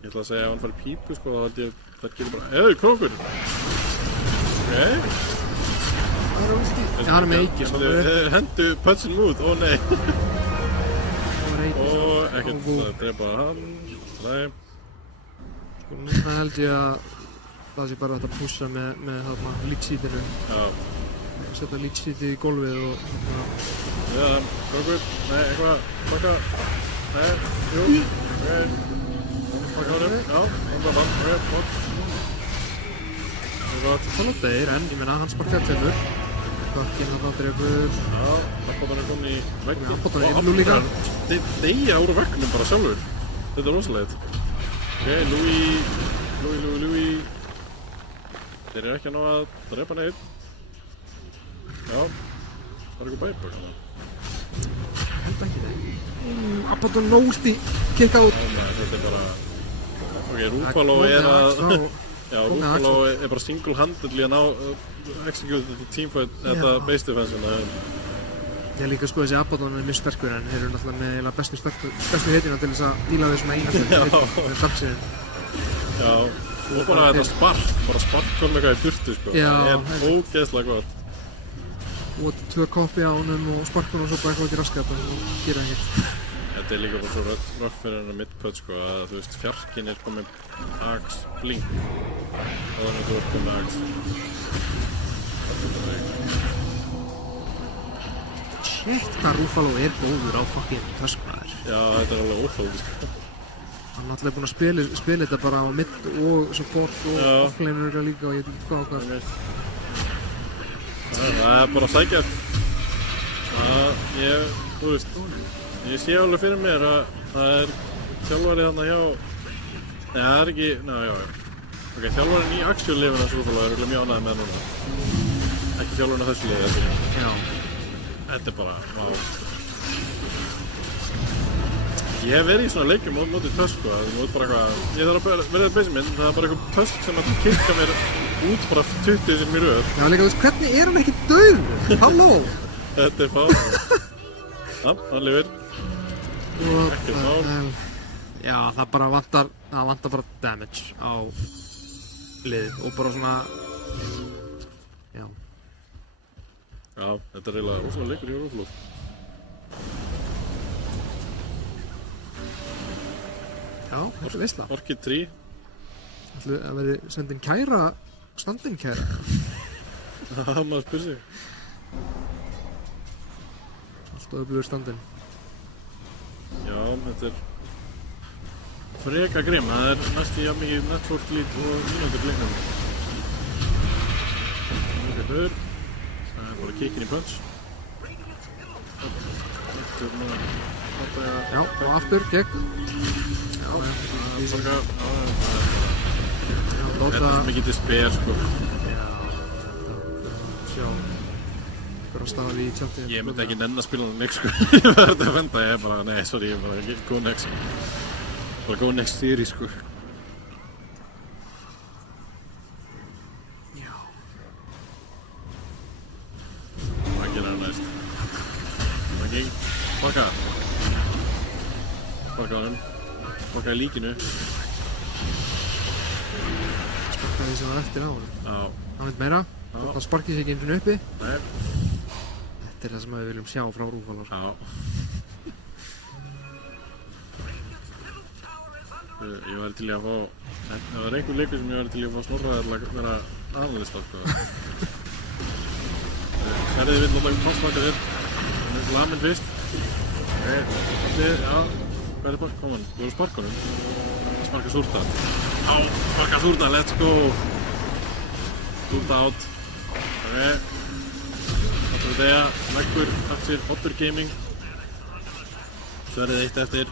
Ég ætla að segja ef hann fær í pípu, sko, þá held ég það getur bara, krókur! Ok. Já, hann er með eiki, sko. Þeir hendu punch-in mood, ó nei. Það var eiki. Og ekkert að drepa hann. Nei. Sko, núna held ég að það sé bara hægt að pússa með þarna lead-sheetinu. Já. Setja lead-sheetið í gólfið og... Já, krókur. Nei, eitthvað. Baka. Nei, jú. Ok. Baka honum. Já, hann var mann. Ok, bort. Það er gott. Þannig þeir, en ég meina, hann sparkaði tveimur. Bakkinn þarna drefur. Já, Apollon er komin í vegginn. Apollon er nú líka. Þeir deyja úr veggnum bara sjálfur. Þetta er rosalegt. Ok, Louis. Þeir eru ekki að ná að drepa neitt. Já, það er eitthvað bæpur. Held ekki þeir. Apollon nósti, kick out. Þetta er bara... Ok, Rúfalo er að... Já, Rúfalo er bara single-handedly að ná execute þetta teamfight, þetta base defense-una. Ég líka sko þessi Apollon er mjög sterkur en þeir eru náttúrulega með eiginlega bestu heitina til þess að díla við svona eina með Darkseerin. Já, og bara þetta spark kom eitthvað í burtu, sko. Já. Það er ógeðslega gott. Og 2 koppi á honum og sparkun og svo bara eitthvað ekki raskat og gera ekkert. Þetta er líka bara svo rough fyrir hennar mid-putt, sko, að þú veist, fjarkinn er komið Axe blink. Og þannig þú ert komið Axe. Shit, hvað Rúfalo er góður á fucking töskmaður. Já, þetta er alveg óþóldi, sko. Hann er alltaf búinn að spila þetta bara á mid og support og offlaner líka og ég veit ekki hvað og hvað. Það er bara að sækja. Þú veist, ég sé alveg fyrir mér að það er þjálfarið þarna hjá... Nei, það er ekki... Ná, já. Ok, þjálfarinn í Axial-lifinu hans Rúfalo er mjög ánægður með núna. Ekki þjálfarinn á þessu lifi, þetta. Já. Þetta er bara... Vá. Ég hef verið í svona leikjum mótið Tusk, sko. Þú ert bara eitthvað... Ég þarf að verða að beysa minn, það er bara eitthvað Tusk sem að kikka mér út bara 20 sem í röð. Já, líka, þú veist, hvernig er hann ekki dauður? Halló! Þetta er fáð. Já, hann lifir. Ekkert mál. Já, það bara vantar bara damage á liðið og bara svona... Já. Já, þetta er eiginlega rosalega leikur í Rúfalo. Já, þetta er veistla. Orchid 3. Ætlu að veri sendin kæra, standin kæra. Það maður spyr sig. Alltaf öflugur standin. Já, þetta er freka grimm. Það er næstu jafn mikið network lead og mínútur leiknum. Það er þurr. Það er bara kickin í punch. Já, og aftur, gegn. Já, það er Þetta er mikið despair, sko. Já, sjá. Bara stafi í tjaldið. Ég myndi ekki nenn að spila hann leik, sko. Ég verði að venda, ég bara, nei, sorry, ég bara go next. Bara go next series, sko. Já. Hvað gerir hann næst? Maggi, baka. Baka hann. Baka í líkinu. Sparkaði sem var eftir á honum. Já. Hann veit meira. Það sparkið sig ekki eins og uppi. Nei. Þetta er það sem við viljum sjá frá Rúfalor. Já. Ég væri til í að fá... Það var einhver leikur sem ég væri til í að fá Snorra að vera aðalista, sko. Sverðið vill láta krossfaka þér. Hann er lamin fyrst. Já. Hvað er það? Kom hann. Þú eru sparkunum. Sparka Súrta. Á, sparka Súrta. Let's go. Súrta out. Það er það. Leggur eftir Otter Gaming. Sverðið eitt eftir.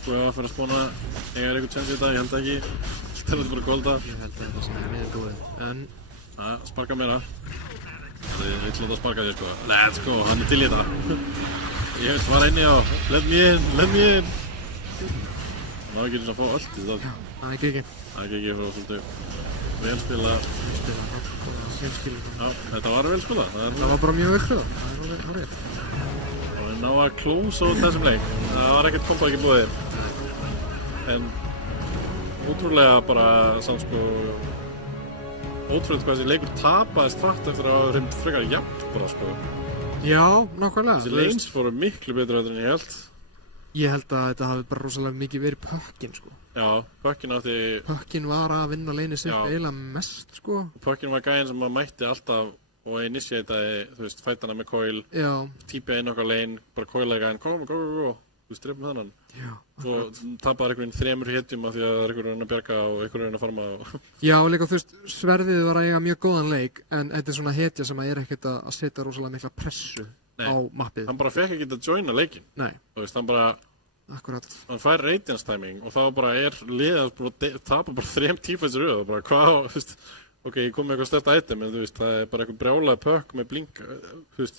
Svo ég var að fara að spóna. Ég er eitthvað chance í þetta. Ég held ekki. Það er bara golda. Ég held að þetta sem er niður búið. En... Sparka meira. Það er vill láta sparka þér, sko. Let's go. Hann er til í þetta. Ég vil svara inn í á. Let me in. Let me in. Það var ekki eins að fá allt í þetta. Það er ekki. Það er ekki frá svolítið vel spila. Já, þetta var vel spila. Það var bara mjög vel spila. Það er alveg hárið. Og við náðum að close á þessum leik. Það var ekkert kompa ekki búið. En ótrúlega bara samt sko ótrúlega hvað þessi leikur tapaðist hratt eftir að hafa hreint frekar jafnt bara sko. Já, nákvæmlega. Þessi lanes fóru miklu betur en ég held. Ég held að þetta hafi bara rosalega mikið verið Puckin sko. Já, Puckin átti... Puckin var að vinna laneið sitt eiginlega mest sko. Puckin var gæinn sem að mætti alltaf og initiataði, þú veist, fætana með coil. Já. Típið inn okkar lane, bara coilaði gæinn, go. Þú veist, drefum þannan. Já. Svo tapaði einhvern veginn 3 hetjum af því að það er einhverjum að bjarga og einhverjum að farma og... Já, líka þú veist, Sverðið var að eiga mjög góðan leik en þetta er svona hetja sem að er ekkert að setja rosalega mikla pressu á mappið. Hann bara fekk ekkert að joina leikin. Nei. Þú veist, hann bara... Akkurat. Hann fær radiance timing og þá bara er liðað tapar bara 3 tífæts röð og bara hvað, þú veist, ok, ég kom með eitthvað stert item en þú veist, það er bara eitthvað brjálaði Puck með blink, þú veist,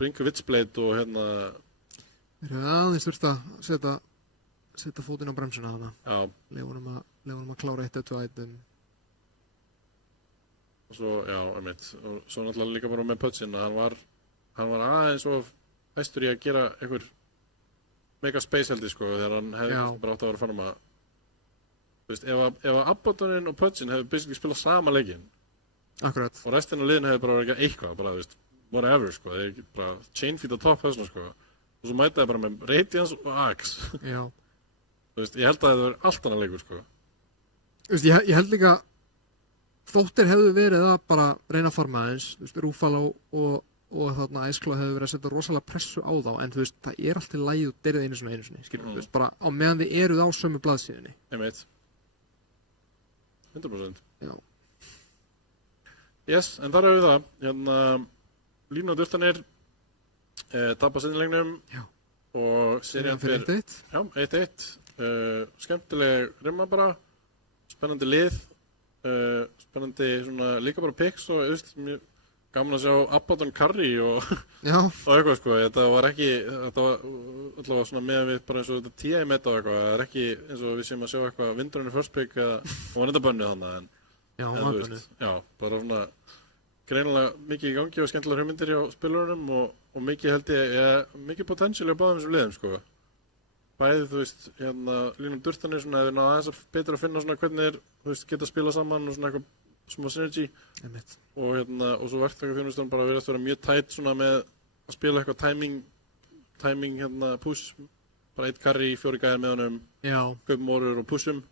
blinka Witchblade og hérna... Við erum aðeins þurft að setja fótinn á bremsuna þarna. Já. Leifum að klára 1-2 item. Og svo, já, einmitt, og svo náttúrulega líka bara með Putsin að hann var aðeins of hæstur í að gera einhver mega space heldur sko þegar hann hefði bara átt að vera að fara að þú veist, ef Abbotonin og Putsin hefði basically spilað sama leikinn Akkurat og restin af liðinu hefði bara verið eitthvað bara, þú veist, whatever sko þeir bara chain feed á top þessuna sko og svo mætaði bara með Radiance og Axe Já Þú veist, ég held að það hefði verið allt annað leikur sko Þú veist, ég held líka þóttir hefðu verið að bara reyna að farma aðeins þú veist, Rúfaló og þarna Iceclaw hefur verið að setja rosalega pressu á þá en þú veist, það er alltaf lægið og derið einu sinni, skilur þú veist, bara á meðan þið eruð á sömu blaðsíðinni. Ég veit. 100%. Já. Yes, en þar hefur við það. Hérna, Línu og Durtanir tapa sinnilegnum og serían fyrir 1-1. Já, 1-1. Skemmtileg rimma bara, spennandi lið, spennandi svona líka bara picks og veist, mjög gaman að sjá Abaddon Curry og eitthvað sko, þetta var allavega svona með við bara eins og þetta TI meta og eitthvað, það er ekki eins og við séum að sjá eitthvað vindurinn í first pick eða hún var þetta bönnið þannig en þú veist, já, bara svona greinilega mikið í gangi og skemmtilega hugmyndir hjá spilurunum og mikið held ég, mikið potential á báðum þessum liðum sko. Bæði, þú veist, hérna Línu og Durtanir svona, þeir náðu aðeins betur að finna svona hvernig þeir, þú veist, geta að spila saman og svona eitthvað smá synergy og hérna og svo verktakafþjónustan bara verðast vera mjög tætt svona með að spila eitthvað timing hérna push bara 1 carry, 4 gæðir með honum kaupum orður og pushum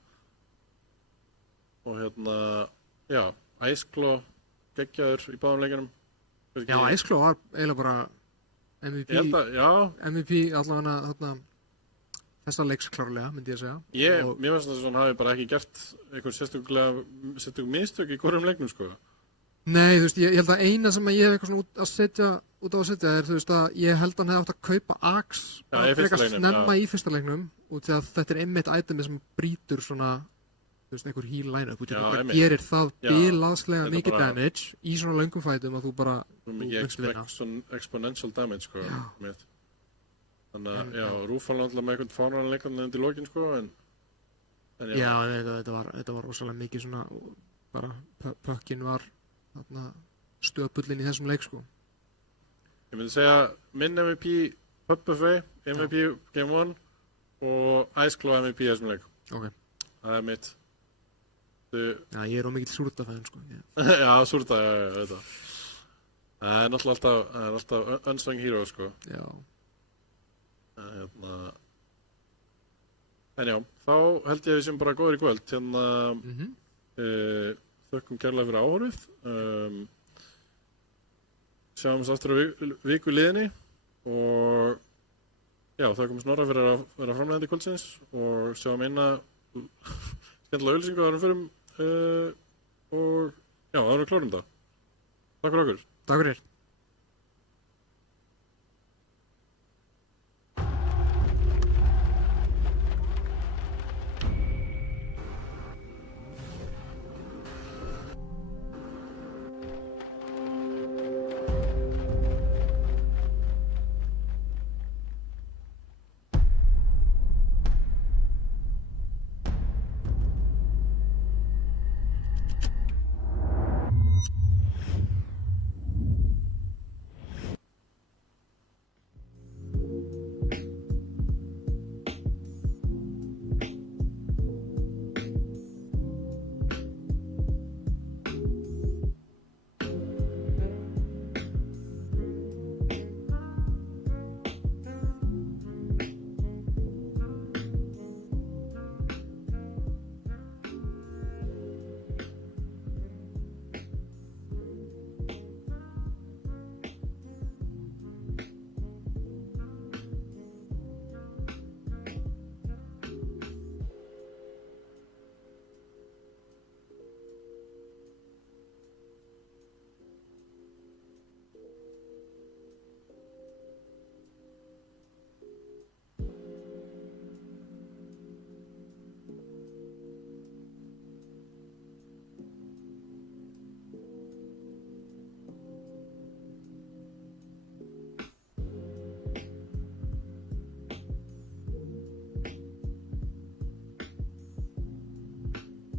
og hérna já, Iceclaw geggjaður í báðum leikunum Já, Iceclaw var eiginlega bara MVP allavega þarna þessa leiks klárlega, myndi ég að segja. Mér finnst það að hann hafi bara ekki gert eitthvað sérstök mistök í hverjum leiknum, sko. Nei, þú veist, ég held að eina sem ég hef eitthvað svona út á að setja er, þú veist, að ég held að hann hefði átt að kaupa Axe frekar snemma í fyrsta leiknum út því að þetta er einmitt itemi sem brýtur svona þú veist, einhver heal line-up, þú Já, bara einmitt. gerir það Já, bilaðslega þetta mikið bara- damage í svona löngum fætum að þú bara, Þú mikið vilt vinna. exponential damage, sko, Já. mitt. Þannig að, já, Rúfal náttúrulega með einhvern fáránlegan leikandi undir lokin, sko, en Já, þetta var rosalega mikið svona, bara, pökkinn var, þarna, stöpullin í þessum leik, sko. Ég myndi segja minn MVP Pub Buffet, MVP Game 1 og Ice Claw MVP í þessum leik. Ok. Það er mitt. Já, ég er ómikill súrtafæðin, sko. Já, súrta, já, veit það. Það er náttúrulega alltaf unsung hero, sko. Já. Hérna... En já, þá held ég að við sem bara góður í kvöld. Hérna, þökkum kærlega fyrir áhorfið. Sjáumst aftur á viku liðinni og já, þökkum Snorra fyrir að vera framleiðandi kvöldsins og sjáum eina skemmtilega auglýsingu áður en við förum og já, áður en við klárum það. Takk fyrir okkur. Takk fyrir.